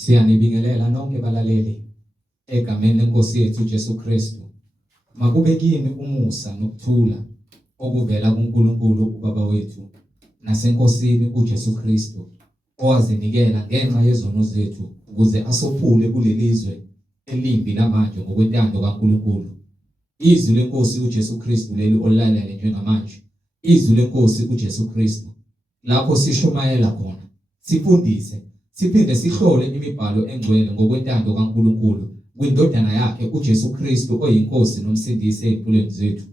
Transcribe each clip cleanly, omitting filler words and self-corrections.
Siyanibingelela nonke balaleli egameni leNkosi yethu Ujesu Kristu. Makube kini umusa nokuthula okuvela kuNkulunkulu uBaba wethu naseNkosini uJesu Kristu, owazinikela ngenxa yezono zethu ukuze asophule kulelizwe elimbi lamanje ngokwentando kaNkulunkulu. Izwi lenkosi uJesu Kristu leli olalela njengamanje. Izwi lenkosi uJesu Kristu. Lapho sishumayela khona, sifundise, siphinde sihlole imibhalo engcwele ngokwentando kaNkulunkulu kwindodana yakhe uJesu Kristu oyinkosi nomsindisi ezimpilweni zethu.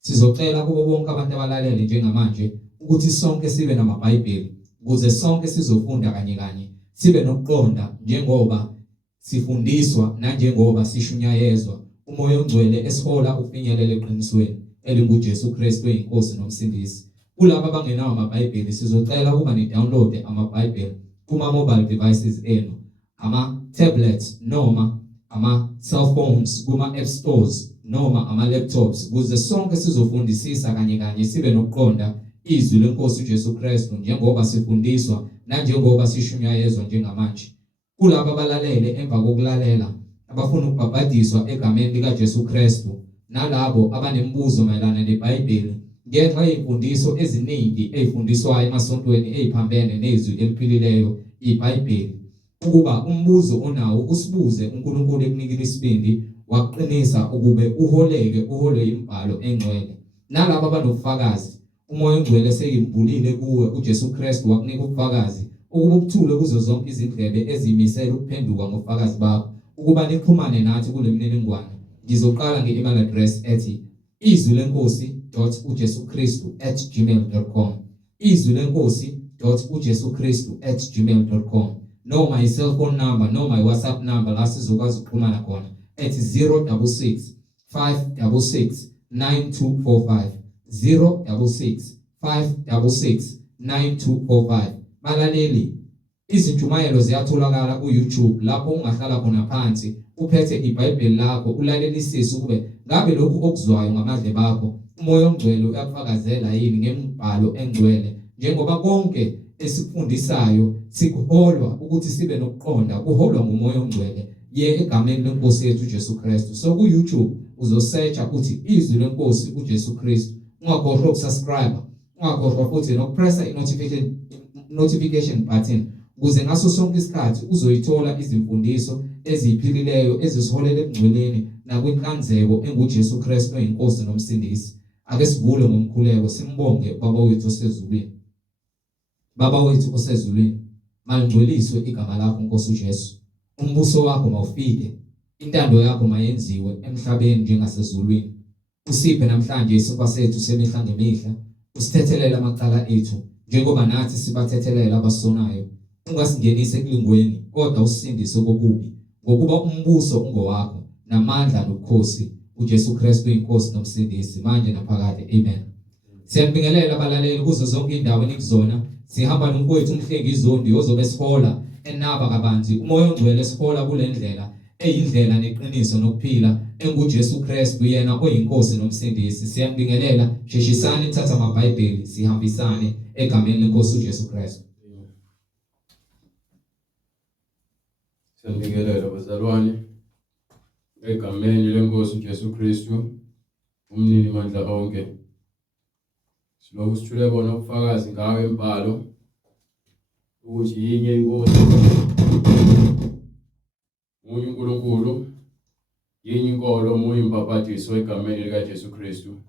Sizocela kubo bonke abantu abalalele njengamanje ukuthi sonke sibe namaBhayibheli ukuze sonke sizofunda kanye kanye, sibe nokuqonda njengoba sifundiswa nanjengoba sishunyayezwa umoya ongcwele esihola ufinyelele eqinisweni elinguJesu Kristu oyinkosi nomsindisi. Kulabo abangenawo amaBhayibheli sizocela ukuba ni-download amaBhayibheli kuma-mobile devices enu, ama-tablets noma ama-cellphones, kuma-app stores noma ama-laptops, ukuze sonke sizofundisisa kanye kanye sibe nokuqonda izwi lenkosi uJesu Kristu njengoba sifundiswa nanjengoba sishunyayezwa njengamanje. Kulabo abalalele emva kokulalela abafuna ukubhabhadiswa egameni likaJesu Kristu, nalabo abanemibuzo mayelana neBhayibheli ngenxa yezimfundiso eziningi ezifundiswayo emasontweni eziphambene nezwi eliphilileyo iBhayibheli, ukuba umbuzo onawo usibuze uNkulunkulu ekunikela isibindi waqinisa ukube uholwe imibhalo engcwele. Nalabo abanobufakazi, umoya ongcwele seyimbulile kuwe uJesu Kristu wakunika ubufakazi ukuba ukuthule kuzo zonke izindlebe ezimisela ukuphenduka ngofakazi bakho, ukuba nixhumane nathi kule mininingwane. Ngizoqala nge-email address ethi izwilenkosi.ujesukristu@gmail.com, izwilenkosi.ujesukristu@gmail.com, noma i-cellphone number noma i-WhatsApp number la sizokwazi ukuxhumana khona ethi 066 566 9245, 066 566 9245. Balaleli, izintshumayelo ziyatholakala ku-YouTube lapho ungahlala khona phansi uphethe iBhayibheli lakho ulalelisise ukube ngabe lokhu okuzwayo ngamadle bakho umoya ongcwele uyakufakazela yini ngemibhalo engcwele, njengoba konke esikufundisayo sikuholwa ukuthi sibe nokuqonda kuholwa ngumoya ongcwele egameni lenkosi yethu uJesu Kristu. So ku-YouTube uzosearcha uthi izwi lenkosi uJesu Kristu, ungakhohlwa ukusubscribe, ungakhohlwa futhi nokupressa i-notification button ukuze ngaso sonke isikhathi uzoyithola izimfundiso eziphilileyo ezisiholela ekungcweleni nakwinhlanzeko enguJesu Kristu oyinkosi nomsindisi. Ake sivule ngomkhuleko simbonge Baba wethu osezulwini. Baba wethu osezulwini, malingcweliswe igama lakho Nkosi uJesu. Umbuso wakho mawufike, intando yakho mayenziwe emhlabeni njengasezulwini. Usiphe namhlanje isinkwa sethu semihla ngemihla, usithethelele amacala ethu njengoba nathi sibathethelela abasonayo. Ungasingenise ekulingweni kodwa usindise kokubi, ngokuba umbuso ungowakho namandla nobukhosi uJesu Kristu oyinkosi nomsindisi manje naphakade. Amen. Siyabingelela abalaleli kuzo zonke indawo enikuzona. Sihamba nomfowethu umhlengi izondi ozobe sihola enaba kabanzi umoya ongcwele sihola kule ndlela eyindlela neqiniso nokuphila enguJesu Kristu yena oyinkosi nomsindisi. Siyabingelela, sheshisani thatha amaBhayibheli sihambisane egameni lenkosi uJesu Kristu. Siyabingelela bazalwane egameni lenkosi uJesu Kristu umnini mandla onke. Siloku sithule bona ubufakazi ngawe embhalo ukuthi yinye inkosi munye uNkulunkulu, yinye inkolo, munye umbhabhadiso egameni likaJesu Kristu.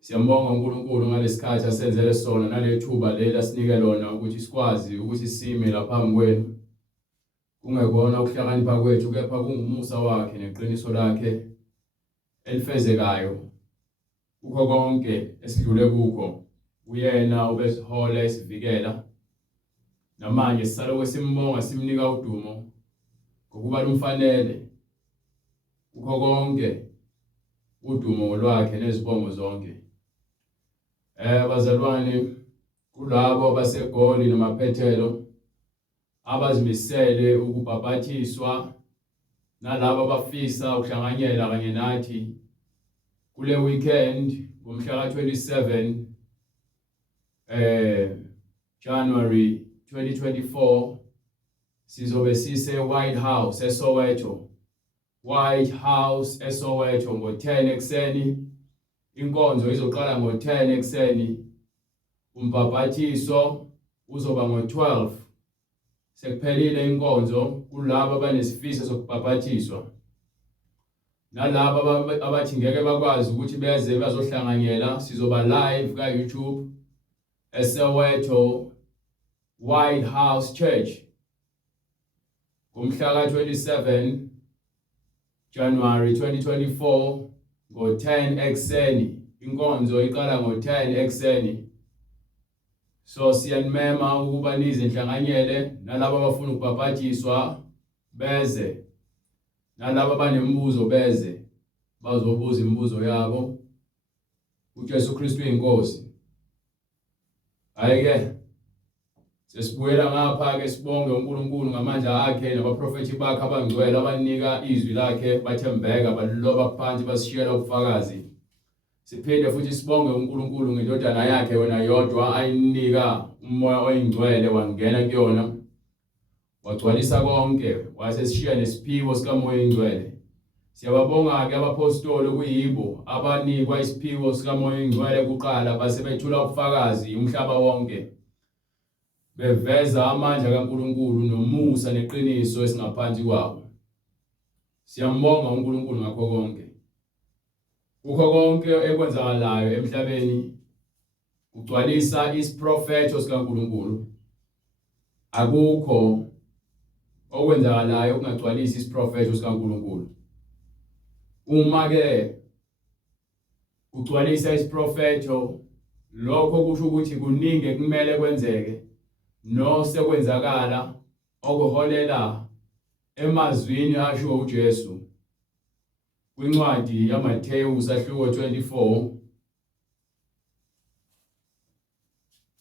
Siyambonga uNkulunkulu ngalesikhathi asenzele sona nalethuba leli asinike lona ukuthi sikwazi ukuthi sime lapha kwenu. Kungekona ukuhlakanipha kwethu kepha kungumusa wakhe neqiniso lakhe elifezekayo. Ukho konke esidlule kukho uyena ubesihola esivikela, namanje sisaloku simbonga simnika udumo ngokuba lumfanele. Ukho konke udumo lwakhe nezibongo zonke. Bazalwane, kulabo abasegoli namaphethelo abazimisele ukubhabhathiswa nalabo abafisa ukuhlanganyela kanye nathi kule weekend ngomhla ka-27 January 2024 sizobe sise White House eSoweto. White House eSoweto ngo-10 ekseni. Inkonzo izoqala ngo-10 ekseni. Umbhabhathiso uzoba ngo-12. Sekuphelile inkonzo kulabo abanesifiso sokubhabhathiswa. Nalabo abathi ngeke bakwazi ukuthi beze bazohlanganyela, sizoba live ka YouTube eSoweto White House Church ngomhla ka-27 January 2024 ngo-10 ekseni. Inkonzo iqala ngo-10 ekseni. So siyanimema ukuba nizinhlanganyele, nalabo abafuna ukubhabhathiswa beze, nalabo abanemibuzo beze bazobuza imibuzo yabo. uJesu Kristu inkosi. Ayike sesibuyela ngapha ke sibonge uNkulunkulu ngamandla akhe nabaprofethi bakhe abangcwele abanika izwi lakhe bathembeka baloba phansi basishiyela ubufakazi. Siphinde futhi sibonge uNkulunkulu ngendodana yakhe wena yodwa ayinika umoya oyingcwele wangena kuyona wagcwalisa konke wasesishiya nesiphiwo sikamoya oyingcwele. Siyababonga ke abapostoli kuyibo abanikwa isiphiwo sikamoya oyingcwele kuqala base bethula ubufakazi umhlaba wonke beveza amandla kaNkulunkulu nomusa neqiniso esingaphansi kwabo. Siyambonga uNkulunkulu ngakho konke. Kukho konke ekwenzakalayo emhlabeni ugcwalisa isiprofeto sikaNkulunkulu. Akukho okwenzakalayo okungagcwalisi isiprofeto sikaNkulunkulu. Uma ke ugcwalisa isiprofeto lokho kusho ukuthi kuningi kumele kwenzeke no sekwenzakala okuholela emazwini asho uJesu kwincwadi yaMathewu sahluko 24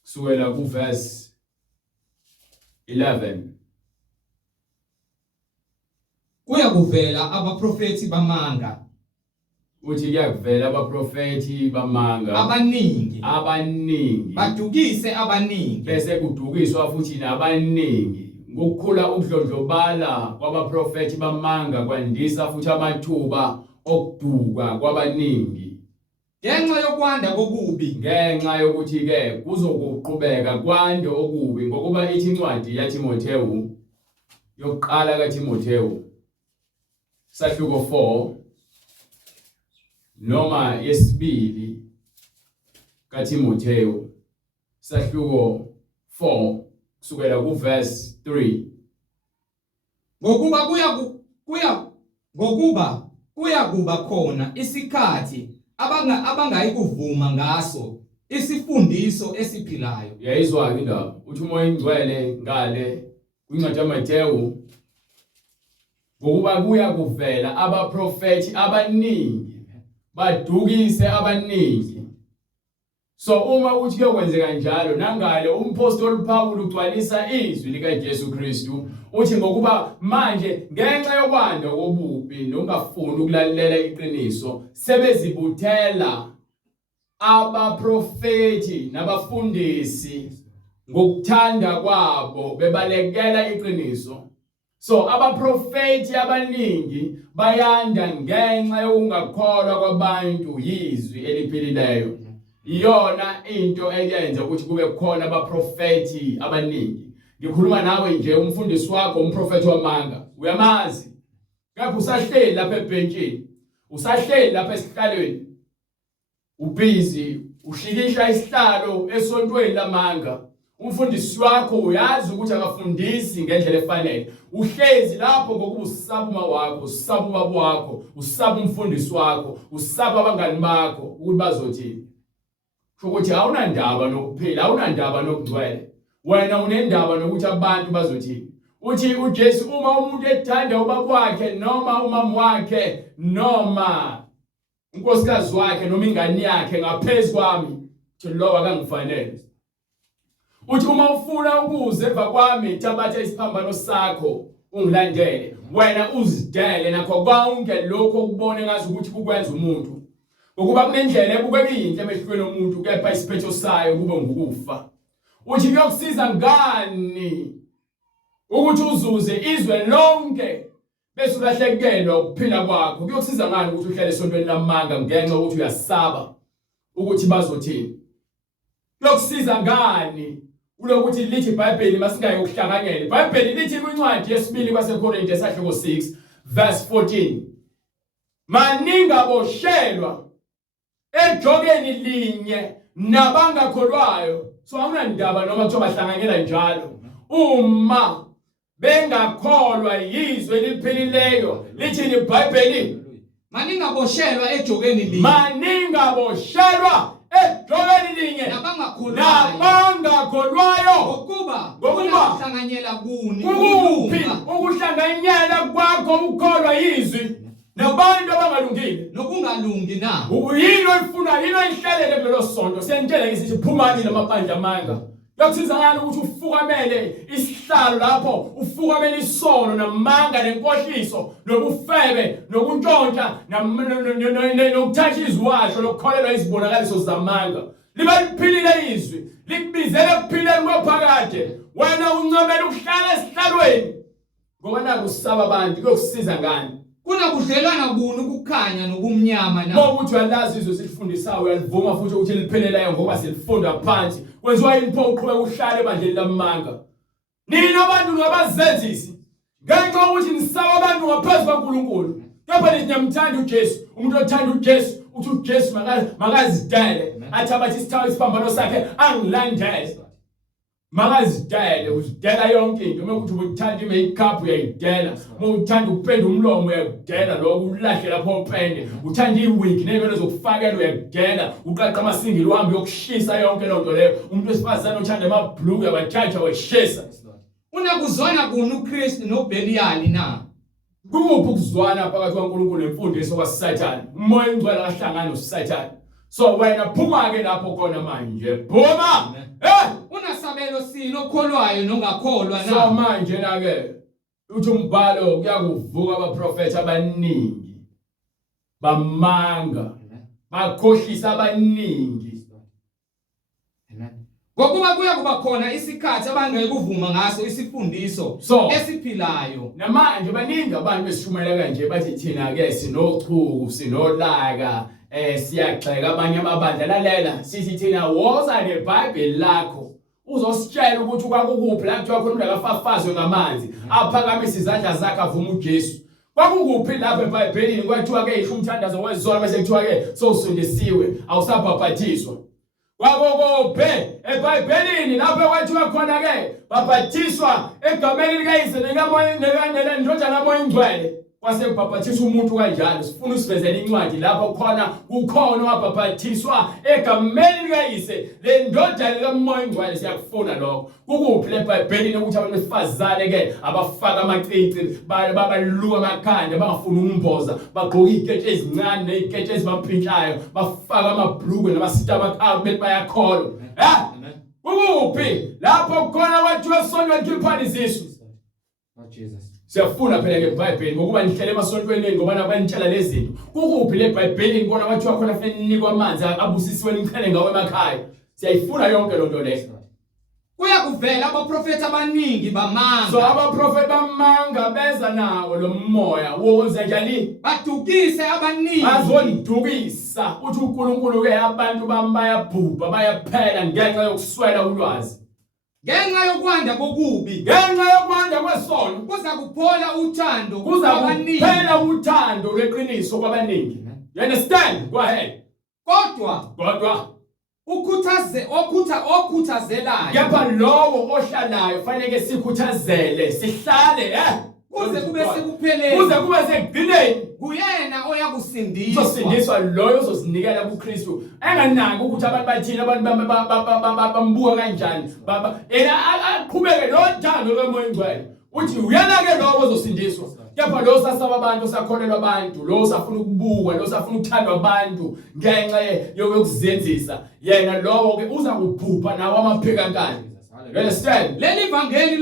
kusukela kuverse 11. Kuyakuvela abaprofeti bamanga, Uthi kuyakuvela abaprofethi bamanga abaningi badukise abaningi, bese kudukiswa futhi nabaningi. Ngokukhula ukudlondlobala kwabaprofethi bamanga kwandisa futhi amathuba okuduka kwabaningi. ngenxa yokwanda kokubi, Ngenxa yokuthi ke kuzokuqhubeka kwande okubi ngokuba ithi incwadi yaTimothewu yokuqala kaTimothewu sahluko 4 noma yesibili kaTimothewu sahluko 4 kusukela kuverse 3. ngokuba kuya kuba khona isikhathi abangayikuvuma ngaso isifundiso esiphilayo. Yayizwa indaba uthi umoya ingcwele ngale kwincwadi yaMathewu ngokuba kuya kuvela abaprofethi abaningi badukise abaningi. So uma uthi kuyokwenzeka njalo nangale umpostoli Paul ugcwalisa izwi likaJesu Kristu uthi ngokuba manje ngenxa yokwanda kobubi nokungafuni ukulalela iqiniso sebezibuthela abaprofethi nabafundisi ngokuthanda kwabo bebalekela iqiniso. So abaprofethi abaningi bayanda ngenxa yokungakholwa kwabantu yizwi eliphilileyo. Iyona into eyenza ukuthi kube khona abaprofethi abaningi. Ngikhuluma nawe nje umfundisi wakho umprofethi wamanga. Uyamazi? Ngapha usahleli lapha ebhentsini. Usahleli lapha esihlalweni. Ubhizi uhlikisha isihlalo esontweni lamanga. Umfundisi wakho uyazi ukuthi akafundisi ngendlela efanele. Uhlezi lapho ngokuba usaba uma wakho, usaba ubaba wakho, usaba umfundisi wakho, usaba abangani bakho ukuthi bazothini. Ukuthi awunandaba nokuphila, awunandaba nokungcwele. Wena unendaba nokuthi abantu bazothini. Uthi uJesu uma umuntu ethanda ubaba wakhe noma umama wakhe noma unkosikazi wakhe noma ingane yakhe ngaphezulu kwami, uthi lo akangifanele. Uthi uma ufuna ukuze emva kwami thabatha isiphambano sakho ungilandele, wena uzidele nakho konke lokho ukubone ngazi ukuthi kukwenza umuntu. Ukuba kunendlela ebukekuyinhle emehlweni omuntu kepha isiphetho sayo kube ngukufa. Uthi kuyokusiza ngani ukuthi uzuze izwe lonke bese ulahlekelwa ukuphila kwakho. Kuyokusiza ngani ukuthi uhlale esontweni lamanga ngenxa yokuthi uyasaba ukuthi bazothini? Kuyokusiza ngani ulokuthi lithi iBhayibheli masingayokuhlanganyela? iBhayibheli lithi kwincwadi yesibili kwaseKorinte esahloko 6 verse 14, maningaboshelwa ejogeni linye nabangakholwayo. So akunandaba noma kuthiwa bahlanganyela njalo uma bengakholwa yizwe liphilileyo. Lithini iBhayibheli? Maningaboshelwa ejogeni linye. Maningaboshelwa ejogeni linye nabangakholwayo. Ngokuba ukuhlanganyela kuni ukuhlanganyela kwakho ukholwa yizwi nabantu abangalungile nokungalungi na. Uyilo ifuna yilo ihlalele kulelo sonto. Siyentshela ke sithi phumani lamabandla amanga. Yokusiza ngani ukuthi ufukamele isihlalo lapho ufukamele isono namanga nenkohliso nobufebe nokuntshontsha nokuthatha izwasho lokukholelwa izibonakaliso zamanga. Liba liphilile izwi likubizele ukuphileni kwaphakade. Wena uncomela ukuhlala esihlalweni ngoba naku usaba abantu. Kuyokusiza ngani? Kunakudlelwana buni ukukhanya nokumnyama na. Ngokuthi uyalazi izwe silifundisayo uyalivuma futhi ukuthi liphelelayo ngoba silifunda phansi. Kwenziwa yini pho uqhubeka uhlale ebandleni lamanga? Nina abantu ngabazenzisi ngenxa yokuthi nisaba abantu ngaphezu kaNkulunkulu. Kepha nithi niyamthanda uJesu. Umuntu othanda uJesu uthi uJesu makazidele athi abathi isithawu isiphambano sakhe angilandele. Makazidele uzidela yonke into. Uma ukuthi uthanda i-makeup uyayidela. Uma uthanda ukupenda umlomo uyakudela lokho ulahle lapho upende. Uthanda i-wig nezimelo zokufakela uyakudela. Uqaqa amasingili uhambe yokushisa yonke lonto leyo. Umuntu wesifazane othanda amabhluku uyabajaja weshisa. Unakuzwana kuni uKristu noBeliyali na. Kuphi ukuzwana phakathi kwaNkulunkulu nemfundiso kaSathane? Umoya ongcwele ahlangana noSathane. So wena phuma ke lapho khona manje. Phuma. Unasabelo sini okholwayo nongakholwa na. So manje na ke uthi umbhalo kuyakuvuka abaprofeti abaningi bamanga bakhohlisa abaningi. Ngokuba kuba khona isikhathi abangeke kuvuma ngaso isifundiso esiphilayo. Namanje baningi abantu besishumayela kanje bathi thina ke sinochuku sinolaka siyagxeka abanye amabandla. Lalela sithi thina woza neBhayibheli lakho uzositshela ukuthi kwakukuphi la kuthiwa khona umuntu akafafazwe ngamanzi aphakamisa izandla zakhe avuma uJesu. Kwakukuphi lapho eBhayibhelini kwathiwa ke umthandazo wezolo bese kuthiwa ke sowusindisiwe awusabhaphathiswa? Kwakukuphi eBhayibhelini lapho kwathiwa khona ke babhathiswa egameni likaYise nendodana kaMoya Ingcwele kwase kubhaphathiswa umuntu kanjalo? Sifuna usivezele incwadi lapho khona kukhona wabhaphathiswa egameni likaYise lendodana kaMoya Ingcwele. Siyakufuna lokho. Kukuphi leBhayibhelini ukuthi abantu besifazane ke abafaka amacici babaluka amakhanda bangafuni ukumboza bagqoka iziketi ezincane neziketi ezibampintshayo bafaka amabhluku namasitama abo bethi bayakholwa? Kukuphi lapho khona kwathiwa esontweni tuliphanisiso? Jesus. Siyafuna phela ke eBhayibhelini ngokuba nihlele emasontweni ngoba nabanitshela lezi zinto. Kukuphi leBhayibhelini kona kwathiwa khona fanele ninikwe amanzi abusisiwe nichele ngawo emakhaya? Siyayifuna yonke lonto leyo. Kuyakuvela abaprofeti abaningi bamanga. So abaprofeti bamanga beza nawo lo moya wokwenza njani? Badukise abaningi. Bazondukisa uthi uNkulunkulu ke abantu bayabhubha bayaphela ngenxa yokuswela ulwazi. Ngenxa yokwanda kokubi, ngenxa yokwanda kwesono kuza kuphola uthando kwabaningi. Kuphela uthando lweqiniso kwabaningi. You understand? Go ahead. Kodwa okhuthazelayo. Kepha lowo ohlalayo fanele sikhuthazele sihlale kuze kube sekupheleni. Kuze kube sekugcineni. Kuyena oyakusindiswa. Uzosindiswa loyo uzosinikela kuKristu. Enganaki ukuthi abantu bathina abantu bambuka kanjani. Aqhubeke nothando lweMoya Ingcwele. Uthi uyena ke lowo ozosindiswa. Kepha lo sasaba abantu sakholelwa abantu, lo safuna ukubukwa, lo safuna ukuthandwa abantu ngenxa yokuzenzisa. Yena lowo ke uza kubhubha nawo amaphika nkani. You understand? Leli vangeli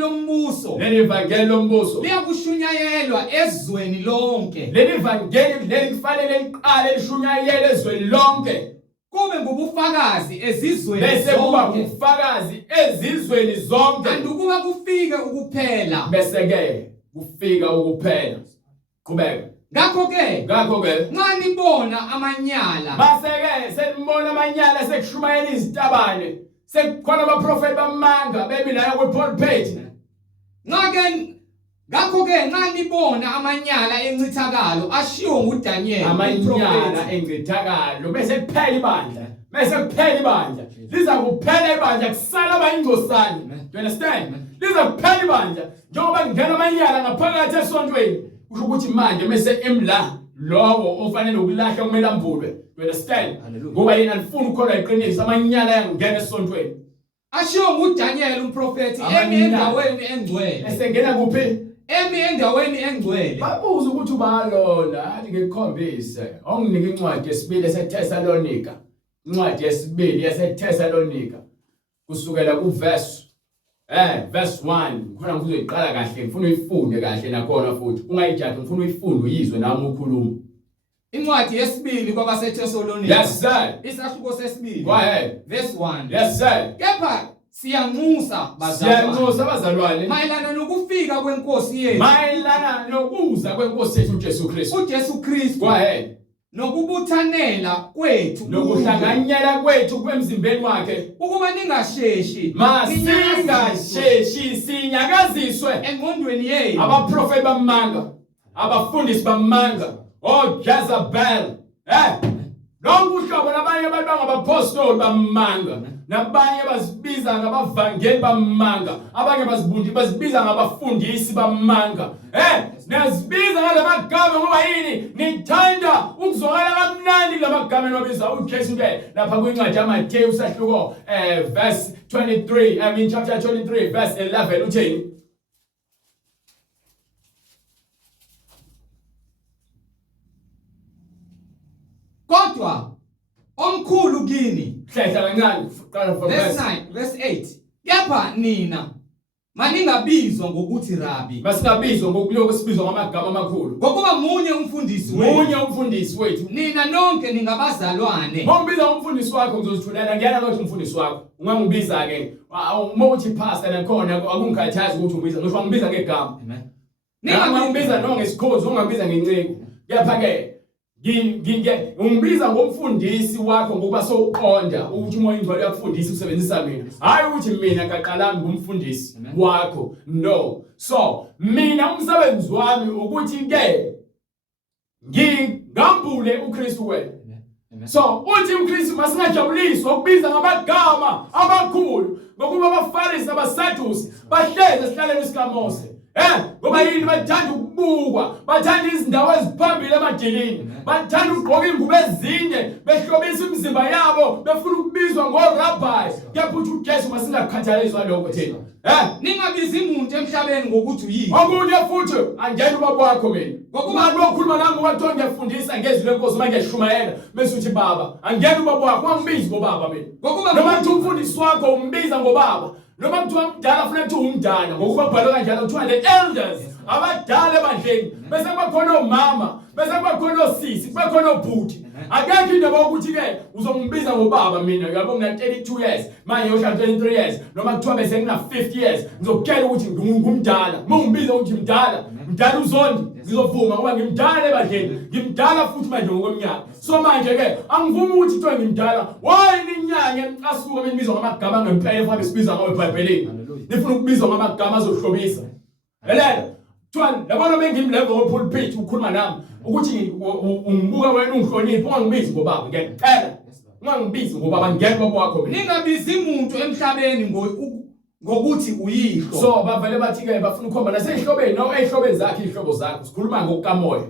lombuso liyakushunyayelwa ezweni lonke. Leli vangeli kufanele liqale lishunyayele ezweni lonke. kube ngubufakazi ezizweni bese kuba zonke ubufakazi ezizweni zonke kanti ukuba kufike ukuphela bese ke kufika ukuphela qhubeka ngakho ke nxa nibona amanyala base ke senibona amanyala sekushumayela izitabane sekukhona abaprofeti bamanga bebilayo kwi-pulpit ngakho ke nxa nibona amanyala encithakalo ashiwo nguDaniel amanyala encithakalo bese kuphela ibandla liza kuphela ibandla kusala abayingcosana you understand liza kuphela ibandla njengoba ngena amanyala ngaphakathi esontweni kusho ukuthi manje mase emla lowo ofanele ukulahla kumele ambulwe you understand ngoba yena alifuna ukukholwa iqiniso amanyala yangena esontweni ashiwo nguDaniel umprofeti endaweni engcwele esengena kuphi endaweni engcwele babuza ukuthi ubalona athi ngikukhombise onginike incwadi yesibili yaseThesalonika incwadi yesibili yaseThesalonika kusukela kuverse verse 1 khona ngizoyiqala kahle ngifuna uyifunde kahle nakhona futhi ungayijaji ngifuna uyifunde uyizwe nami ukhuluma incwadi yesibili kwabaseThesalonika yes sir isahluko sesibili go ahead verse 1 yes sir kepha siyanxusa bazalwane mayelana nokufika kwenkosi yethu mayelana nokuza kwenkosi yethu uJesu Kristu go ahead nokubuthanela kwethu nokuhlanganyela kwethu kwemzimbeni wakhe ukuba ningasheshi masingasheshi sinyakaziswe engqondweni yenu abaprofeti bamanga abafundisi bamanga Jezebel lonke uhlobo labanye abantu abangabapostoli bamanga nabanye bazibiza ngabavangeli bamanga abanye bazibiza ngabafundisi bamanga nazibiza ngalamagama ngoba yini nithanda ukuzwakala kamnandi kulamagama nobiza uJesu ke lapha kwincwadi yaMateyu usahluko verse 23 chapter 23 verse 11 uthini kodwa omkhulu kini hlehla kancane qala from verse 9 verse 8 kepha nina maningabizwa ngokuthi rabi masingabizwa ngokuloko sibizwa ngamagama amakhulu ngokuba munye umfundisi wethu nina nonke ningabazalwane ngombiza umfundisi wakho ngizozithulela ngiyana ukuthi umfundisi wakho ungangibiza ke uma uthi pastor nakhona akungikhathazi ukuthi ungibiza ngisho ngibiza ngegama ningambiza nongesikhozi ungabiza ngenciko kepha ke ngibiza ngomfundisi wakho ngoba sowuqonda ukuthi umoya ingcwele uyakufundisa ukusebenzisa mina hayi ukuthi mina ngaqalami ngumfundisi wakho no so mina umsebenzi wami ukuthi ke ngingambule uKristu wena so uthi uKristu masingajabuliswa ukubiza ngamagama amakhulu ngokuba abaFarisi nabaSadusi bahleze esihlalweni sikaMose ngoba yini bathanda ukubukwa bathanda izindawo eziphambili emadilini bathanda ugqoka ingubo ezinde behlobisa imizimba yabo befuna ukubizwa ngorabbi kepha uthi uJesu masingakhathaliswa lokho thina ningabizi umuntu emhlabeni ngokuthi uyini okunye futhi angena ubaba wakho mina ngokuba lokhuluma nami wathi ngiyafundisa ngezwi lenkosi manje ngishumayela bese uthi baba angena ubaba wakho wangibiza ngobaba mina ngokuba noma uthi umfundisi wakho umbiza ngobaba noma kuthiwa mdala funeka uthi umdala ngokuba kubhalwe kanjalo kuthiwa the elders abadala ebandleni bese kubakhona omama bese kubakhona osisi kubakhona obhuti akekho indaba yokuthi ke uzongibiza ngobaba mina yabo ngina 32 years manje ushaya 23 years noma kuthiwa bese ngina 50 years ngizokutshela ukuthi ngingumdala uma ungibiza ukuthi mdala uzondi ngizovuma ngoba ngimdala ebandleni ngimdala futhi manje ngokweminyaka so manje ke angivumi ukuthi kuthiwa ngimdala wayini inyanga asuka benibizwa ngamagama ngempela efanele sibiza ngawo eBhayibhelini nifuna ukubizwa ngamagama azohlobisa elela Twan, labona bengimlevel wepulpit ukhuluma nami ukuthi ungibuka wena ungihloniphi ungangibizi ngobaba ngiyacela ungangibizi ngobaba ngeke baba wakho ningabizi umuntu emhlabeni ngokuthi uyihlo so bavele bathi ke bafuna ukukhomba nasehlobeni no ehlobeni zakhe ihlobo zakho sikhuluma ngokukamoya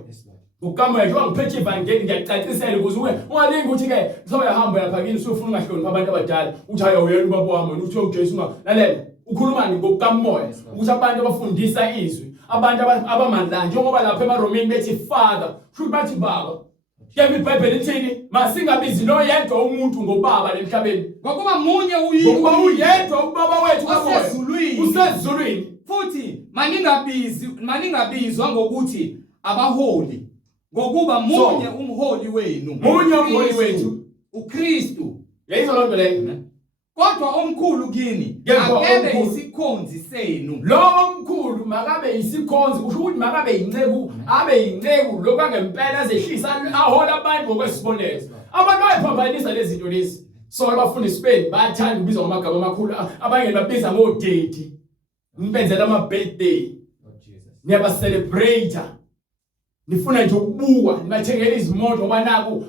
ngokukamoya njengoba ngiphethe ivangeli ngiyacacisela ukuze ungalingi ukuthi ke soyahamba lapha kini usufuna ungahloniphi abantu abadala uthi hayo uyena ubaba wami uthi uJesu lalela ukhuluma ngokukamoya ukuthi abantu abafundisa izwi abantu abamandla njengoba lapha eMaromini bethi father futhi bathi baba yemi iBhayibheli ithini masingabizi lo yedwa umuntu ngobaba emhlabeni ngokuba munye ngokuba uyedwa ubaba wethu usezulwini futhi maningabizwa ngokuthi abaholi ngokuba munye umholi wenu munye umholi wethu uKristu. Yayizwa lonto leyo. Kodwa omkhulu kini Kepha akebe omkhulu- isikhonzi senu. Lo omkhulu makabe yisikhonzi kusho ukuthi makabe yinceku abe yinceku lokangempela azehlisa ahola abantu ngokwesibonelo. Abantu bayiphambanisa lezi zinto lezi. So abafunda iSpain bayathanda ukubizwa ngamagama amakhulu abanye babiza ngodate. Nibenzela ama birthday. Niyaba celebrate. Nifuna nje ukubukwa nibathengele izimoto banaku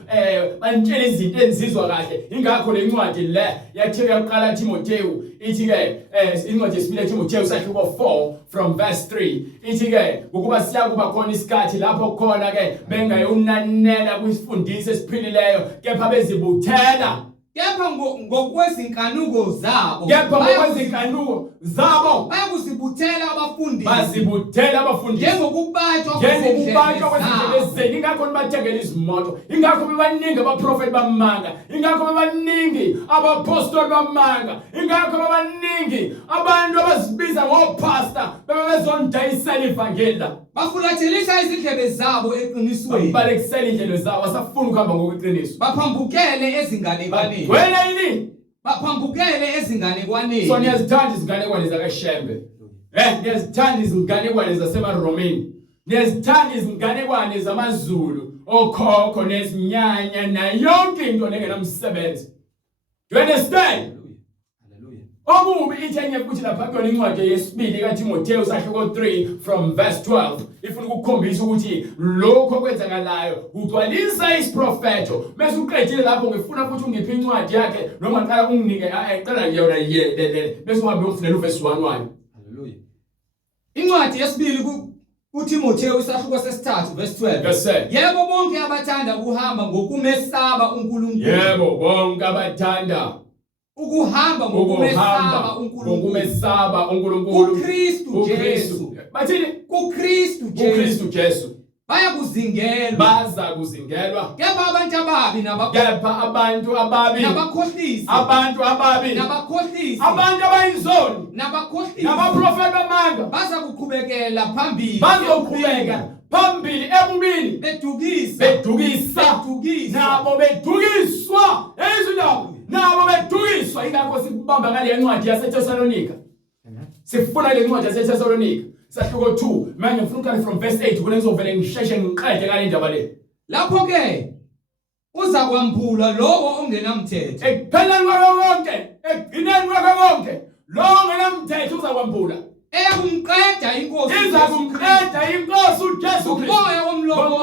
banitshela izinto ezizizwa kahle ingakho lencwadi le yathi yaqala Timotheo ithi ke incwadi yesibili Timotheo sahluko 4 from verse 3 ithi ke ukuba siyakuba khona isikhathi lapho khona ke bengayonanela kwisimfundiso esiphilileyo kepha bezibuthela Kepha ngokwezinkanuko zabo. Bayakuzibuthela abafundisi. Bazibuthela abafundisi. Njengokubajwa kwezindlebe ingakho nibathengela izimoto. Ingakho bebaningi abaprofeti bamanga. Ingakho bebaningi abapostoli bamanga. Ingakho bebaningi abantu abazibiza ngopastor bebezondayisela ivangeli la. Bafulathelisa izindlebe zabo eqinisweni. Balekisela indlebe zabo asafuna ukuhamba ngokweqiniso. Baphambukele ezinganekwaneni. Wena yini? Baphambukele ezinganekwaneni. So niyazithanda izinganekwane zakaShembe. Niyazithanda izinganekwane zasemaromeni. Niyazithanda izinganekwane zamaZulu, okhokho nezinyanya na yonke into engenamsebenzi. Do you understand? Okubi ithenye futhi lapha kuyona incwadi yesibili kaTimotheo sahluko 3 from verse 12 ifuna ukukhombisa ukuthi lokho okwenzakalayo ugcwalisa isiprofeto bese uqedile lapho ngifuna futhi ungiphe incwadi yakhe noma ngicela unginike aqala yona bese uhambe uyofunela uverse 1 wayo. Hallelujah. Incwadi yesibili kuTimotheo isahluko sesithathu verse 12. Yes sir. Yebo bonke abathanda ukuhamba ngokumesaba uNkulunkulu. Yebo bonke abathanda ukuhamba ngokumesaba uNkulunkulu. Ngokumesaba uNkulunkulu. uKristu Jesu. Bathini? uKristu Jesu. Bayakuzingelwa. Baza kuzingelwa. Kepha abantu ababi nabakhohlisi. Abantu abayizoni. Nabaprofeti bamanga. Baza kuqhubekela phambili. Bazoqhubeka phambili ebubini. Bedukisa. Nabo bedukiswa. Nabo bedukiswa ingakho sikubamba ngale ncwadi yaseThesalonika. Sifuna le ncwadi yaseThesalonika. Sahluko 2 manje ngifuna ukukhala from verse 8 kule ngizovela ngisheshe ngiqede ngale ndaba le. Lapho ke uza kwambula lowo ongenamthetho. Ekupheleni kwakho konke, ekugcineni kwakho konke, lowo ongenamthetho uza kwambula. Eyakumqeda inkosi. Iza kumqeda inkosi uJesu Kristu. Umoya womlomo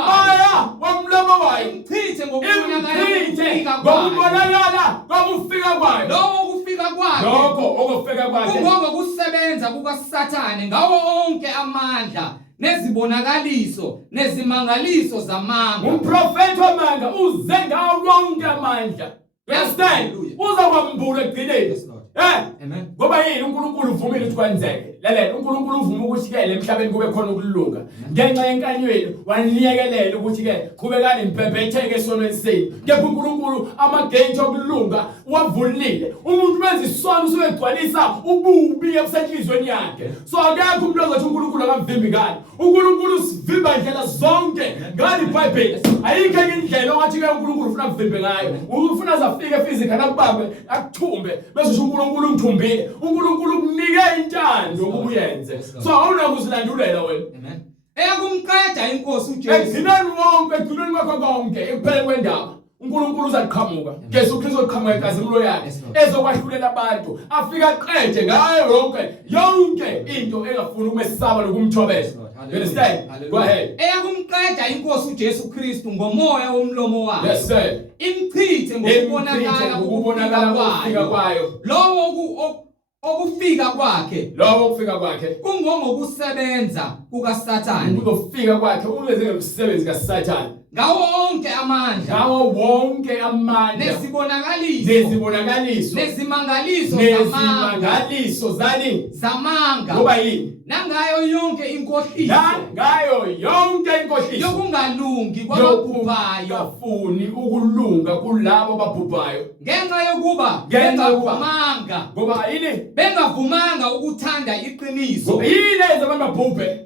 wayo. Imchithe ngokubonakala kokufika kwayo. Lokho ukufika kwakhe. Lokho okufika kwakhe. Kungoba kusebenza kukaSathane ngawo onke amandla nezibonakaliso nezimangaliso zamanga. Umprofeti wamanga uze ngawo wonke amandla. Understand? Uza kwambula egcineni. Amen. Ngoba yini uNkulunkulu uvumile ukuthi kwenzeke. Lalela uNkulunkulu uvuma ukuthi ke emhlabeni kube khona ukulunga. Ngenxa yenkanyweni waniyekelela ukuthi ke qhubekani impembetheke esonweni senu. Kepha uNkulunkulu amagate okulunga wavulile. Umuntu wenza isono usegcwalisa ububi ebusenhlizweni yakhe. So akekho umuntu ozothi uNkulunkulu akamvimbi ngani. uNkulunkulu usivimba indlela zonke ngani iBhayibheli. Ayikho enye indlela ongathi ke uNkulunkulu ufuna kuvimbe ngayo. Ufuna azafike physically akubambe akuthumbe bese uNkulunkulu umthumbile. uNkulunkulu kunike intando ukuyenze. So awunakuzilandulela wena. Amen. Eyakumqeda inkosi uJesu. Ekugcineni kwakho konke ekupheleni kwendaba uNkulunkulu uzaqhamuka. Jesu Kristu uzoqhamuka enkazimulo yakhe ezokwahlulela abantu afika aqede ngayo yonke into engafuni ukumesaba nokumthobeza. You understand? Go ahead. Eyakumqeda inkosi uJesu Kristu ngomoya womlomo wakhe. Yes sir. Imchithe ngokubonakala kwayo. Lowo okufika kwakhe kungokusebenza kukaSathane. Ukufika kwakhe uyenze ngomsebenzi kaSathane. Ngawo wonke amandla nezibonakaliso zamanga ngoba yini nangayo yonke inkohliso yokungalungi kwababhubhayo yafuni ukulunga kulabo ababhubhayo ngenxa yokuba bengavumanga ukuthanda iqiniso yini ezenza abantu babhubhe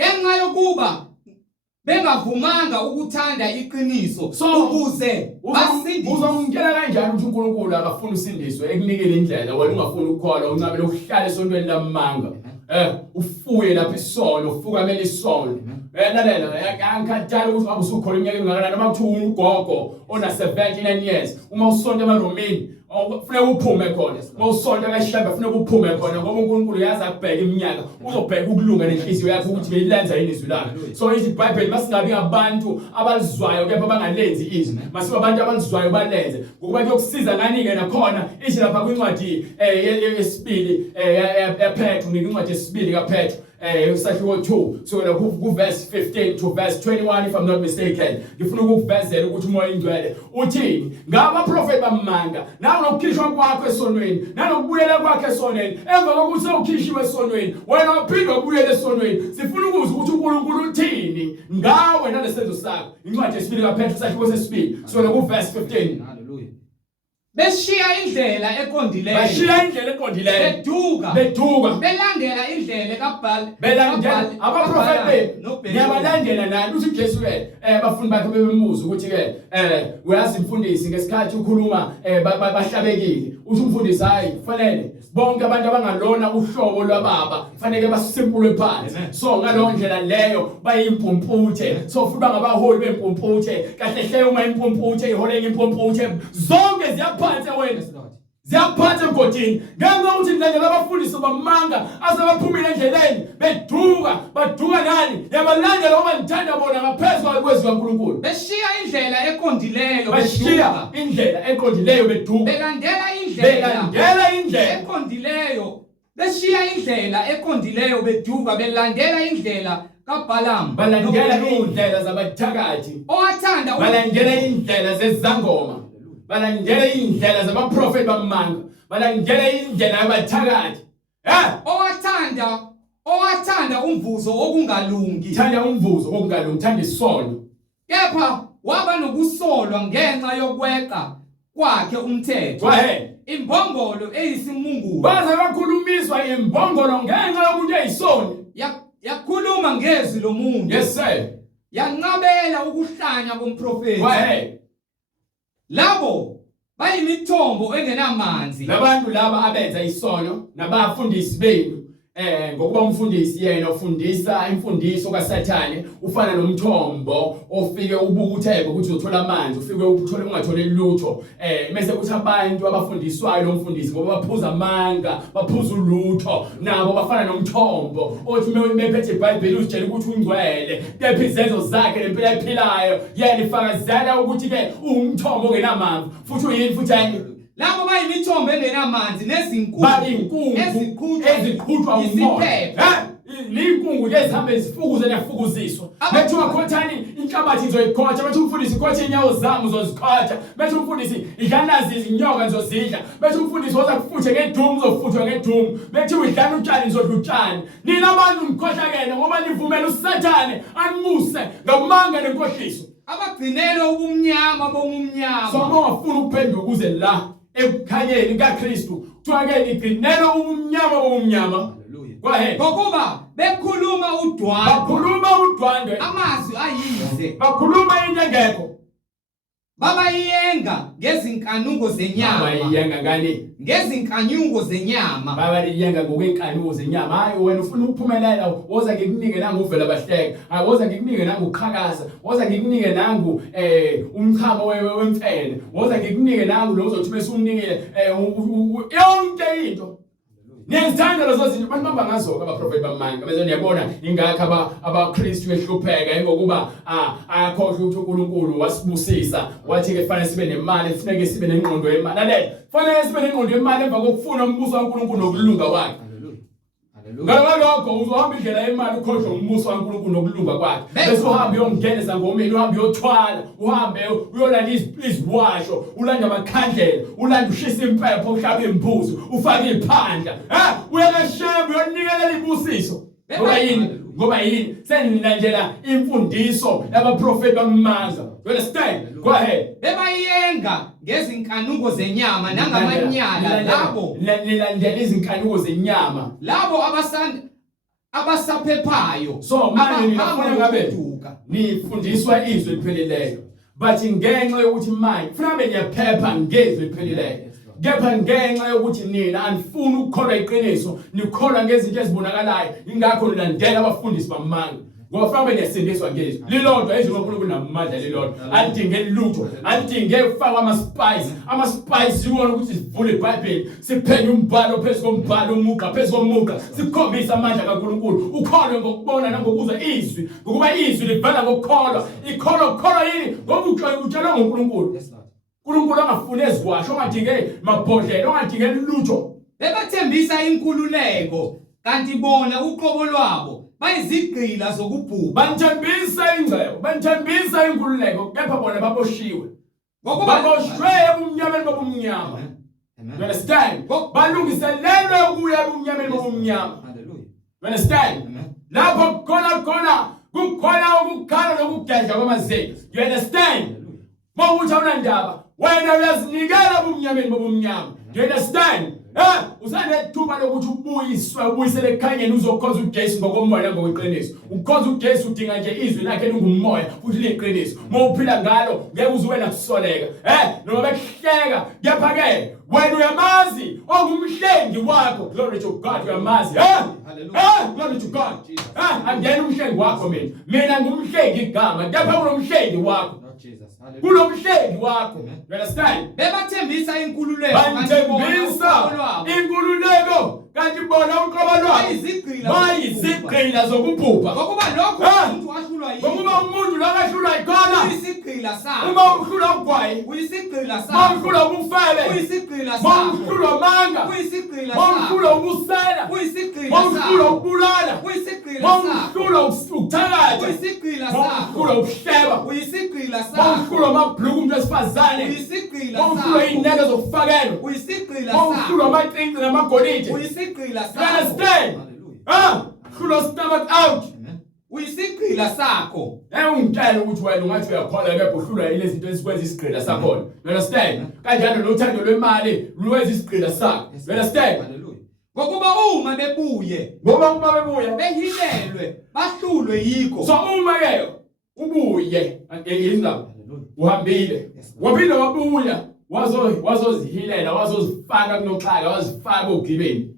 ngenxa yokuba bengavumanga ukuthanda iqiniso So, ukuze basindiswe. uzongitshela kanjani ukuthi uNkulunkulu akafuni usindiswe ekunikele indlela wena ungafuni ukukholwa uncamele ukuhlala esontweni lamanga ufuye lapha isono ufukamela isono lalela angikhathali ukuthi ngabe usukhola iminyaka engakanani noma kuthiwa ugogo ona 79 years uma usonto emaromini ufuna uphume khona uma usonto kaShembe ufuna uphume khona ngoba uNkulunkulu uyazi akubheka iminyaka uzobheka ukulunga nenhliziyo yakho ukuthi beyilenza yini izwi lakhe. So ithi iBhayibheli masingabi ngabantu abalizwayo kepha bangalenzi izwi masibe abantu abalizwayo balenze ngokuba kuyokusiza ngani ke nakhona ithi lapha kwincwadi yesibili yaPetru ngincwadi yesibili kaPetru usahluko 2 so ku verse 15 to verse 21 if I'm not mistaken ngifuna ukukuvezela ukuthi umoya ingcwele uthini ngaba prophet bamanga nawe nokukhishwa kwakho esonweni nanokubuyela kwakhe esonweni emva kokuthi ukhishiwe esonweni wena uphinde ubuyele esonweni sifuna ukuzwa ukuthi uNkulunkulu uthini ngawe nalesenzo sakho incwadi yesibili kaPetru usahluko sesibili so ku verse 15 beshiya indlela eqondileyo beduka belandela indlela kaBhali abaprofeti ngiyabalandela nani uthi uJesu ke abafundi bakhe bebemuza ukuthi ke uyazi imfundisi ngesikhathi ukhuluma bahlabekile uthi umfundisi hayi kufanele bonke abantu abangalona uhlobo lwababa kufanele basimpulwe phansi so ngalowo ndlela leyo bayimpumputhe so futhi bangabaholi bempumputhe kahle hle uma impumputhe ihole impumputhe zonke ziyaphansi wena ziyaphatha emgodini ngenxa ukuthi indlela abafundisi bamanga asebaphumile endleleni baduka nani yabalandela uma ngithanda bona ngaphezulu kwezwi kaNkulunkulu beshiya indlela eqondileyo beduka belandela indlela eqondileyo beshiya indlela eqondileyo beduka belandela indlela kaBhalamu balandela indlela zabathakathi balandela indlela zezangoma balandela indlela zabaprofeti bamanga balandela indlela yabathakathi owathanda umvuzo okungalungi thanda isono kepha waba nokusolwa ngenxa yokweqa kwakhe umthetho imbongolo eyisimungulu baze bakhulumiswa imbongolo ngenxa yokuthi eyisoni yakhuluma ngezwi lomuntu yes sir yanqabela ukuhlanya komprofeti labo bayimithombo engenamanzi labantu laba abenza isono nabafundisi benu ngokuba umfundisi yena ufundisa imfundiso kaSathane ufana nomthombo ofike ubukuthebe ukuthi uthola amanzi ufike uthole ungathole lutho bese kuthi abantu abafundiswayo lo mfundisi ngoba baphuza amanga baphuza ulutho nabo bafana nomthombo othi mephethe iBhayibheli usitshela ukuthi ungcwele kepha izenzo zakhe lempilo ayiphilayo yena ifakazela ukuthi ke umthombo ongenamanzi futhi uyini futhi ayini labo bayimithombo engenamanzi nezinkungu eziqhutshwa umoya linkungu lezihambe zifukuze nefukuziswa bethi wakhothani inhlabathi izoyikhotha bethi umfundisi ikhotha inyawo zami uzozikhotha bethi umfundisi idlanazi izinyoka ngizozidla bethi umfundisi woza kufuthe ngedumu uzofuthwa ngedumu bethi udlana utshani ngizodla utshani nina abantu mkhohlakele ngoba nivumela uSathane animuse ngamanga nenkohliso abagcinelwe ubumnyama bomnyama so ngafuna ukuphenduka ukuze la ekukhanyeni kaKristu kuthiwa-ke igcinelwe ubumnyama bomnyama ngokuba bekhuluma udwandwe amazwi ayize bakhuluma into engekho babayenga ngezinkanyungo zenyama babayenga ngokwenkanuko zenyama hayi wena ufuna ukuphumelela woza ngikunike nangu uvela bahleka hayi woza ngikunike nangu ukhakaza woza ngikunike nangu umchamo wemfene woza ngikunike nangu lo uzothi bese umnikele yonke into niyazithanda lezo zinto abantu bangazoka abaprofeti bamanga bese niyabona ingakho abaKristu ehlupheka ngokuba akhohlwa ukuthi uNkulunkulu wasibusisa wathi ke kufanele sibe nemali kufanele sibe nengqondo yemali lalela kufanele sibe nengqondo yemali emva kokufuna umbuso kaNkulunkulu nokulunga kwakhe ngalokho uzohamba indlela yemali ukhohlwa umbuso kaNkulunkulu nokulunga kwakhe bese uhambe uyongeneza ngomeni uhambe uyothwala uhambe uyolanda iziwasho ulanda amakhandlela ulanda ushisa impepho uhlaba imbuzi ufake iphandla uyakashembe uyonikela ibusiso ngoba yini senilandela imfundiso yabaprofeti bamanga you understand go ahead bebayenga ngezinkanuko zenyama nangamanyala labo nilandela izinkanuko zenyama labo abasaphephayo So manje ngifuna ngabe ngokuduka. nifundiswa izwi elipheleleyo. But ngenxa yokuthi manje kufanele ngabe niyaphepha ngezwi elipheleleyo. Kepha ngenxa yokuthi nina anifuni ukukholwa iqiniso, nikholwa ngezinto ezibonakalayo, ingakho nilandela abafundisi bamanga. Ngoba fanele niyasindiswa ngezwi. Lilodwa izwi loNkulunkulu namandla lilodwa. Alidinge lutho, alidinge ukufaka ama-spice yibona ukuthi sivule iBhayibheli, siphenye umbhalo phezu kombhalo, umugqa phezu komugqa, sikhombisa amandla kaNkulunkulu. Ukholwe ngokubona nangokuzwa izwi, ngokuba izwi livela ngokukholwa. Ikholwa yini? Ngoba utshelwe nguNkulunkulu. uNkulunkulu angafuni eziwasho, ongadinge mabhodlela, ongadinge lutho. Bebathembisa inkululeko kanti bona uqobo lwabo bayizigqila zokubhubha. Banithembisa ingcebo, banithembisa inkululeko, kepha bona baboshiwe. Ngokuba Baboshwe ebumnyameni bobumnyama. You understand? Balungiselelwe ukuya ebumnyameni bobumnyama. Hallelujah. You understand? Amen. Lapho kukhona ukukhala nokugedla kwamazeki. You understand? Mawuthi awunandaba, wena uyazinikela ebumnyameni bobumnyama. You understand? Usanethuba lokuthi ubuyisele ekhanyeni uzokhonza uJesu ngokomoya ngokweqiniso. Ukhonza uJesu udinga nje izwi lakhe lingumoya futhi liyiqiniso. Mawuphila ngalo ngeke uzuwe nakusoleka. Noma bekuhleka, kepha ke wena uyamazi ongumhlengi wakho. Glory to God, uyamazi. Glory to God. Angena umhlengi wakho mina. Mina ngumhlengi igama, kepha kunomhlengi wakho. Kunomhlengi wakho. You understand? Bebathembisa inkululeko Banithembisa inkululeko kanti bona uqobo lwabo bayizigqila zokubhubha. ngokuba lokho umuntu wahlulwa yini. Ngokuba umuntu lakahlulwa ikhona. Uyisigqila sakhe. Uma uhlulwa ugwayi, Uyisigqila uma sakhe. uhlulwa ubufebe, Uyisigqila uma sakhe. uhlulwa amanga, Uyisigqila uma sakhe. uhlulwa ubusela, Uyisigqila uma uhlulwa sakhe. ukubulala, Uyisigqila uma sakhe. uhlulwa ukuthakatha, Uyisigqila uma sakhe. uhlulwa ukuhleba, Uyisigqila uma sakhe. uhlulwa amabhluku umuntu wesifazane, Uyisigqila uma uhlulwa sakhe. iy'nene zokufakelwa, Uyisigqila uma sakhe. uhlulwa amaqinci namagolide. Uyisigqila You sakhe. understand? Uhlulwa stomach out. Uyisigqila sakho. Ungitshela ukuthi wena ungathi uyakholwa kepha uhlulwa yile zinto ezikwenza isigqila sakhona. You understand? Kanjalo nothando lwemali lwenza isigqila sakho. You understand? Hallelujah. Ngokuba uma bebuye Ngoba uma bebuya, behilelwe bahlulwe yikho. so uma ke ubuye indaba uhambile, waphinde wabuya wazozihilela, wazozifaka kunoxhaka, wazifaka ogibeni,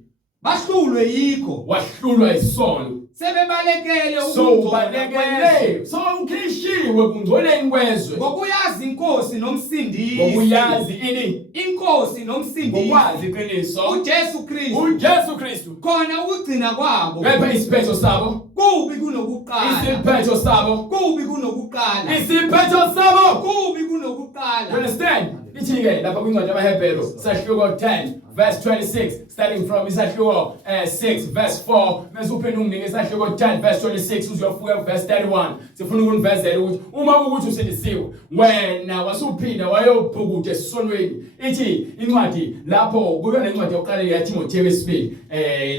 Bahlulwe yikho. wahlulwa isono. Sebebalekele So ukungcola ubalekele, so ukhishiwe kungcoleni kwezwe. ngokuyazi inkosi nomsindisi. Ngokuyazi ini, Inkosi nomsindisi. ngokwazi iqiniso uJesu Kristu. uJesu Kristu. Khona ukugcina kwabo. Kepha isiphetho sabo, Kubi kunokuqala. isiphetho sabo, Kubi kunokuqala. isiphetho sabo. Kubi You kunokuqala. understand? Ithi-ke lapha kwincwadi yamaHebheru sahluko 10 verse 26, starting from isahluko 6 verse 4, mase uphinde unginike isahluko 10 verse 26 uziyofika verse 31. Sifuna ukunivezela ukuthi uma ukuthi usindisiwe, wena wasuphinda wayobhukuda esonweni. Ithi incwadi lapho kube nencwadi yokuqala yaThimotheyu wesibili,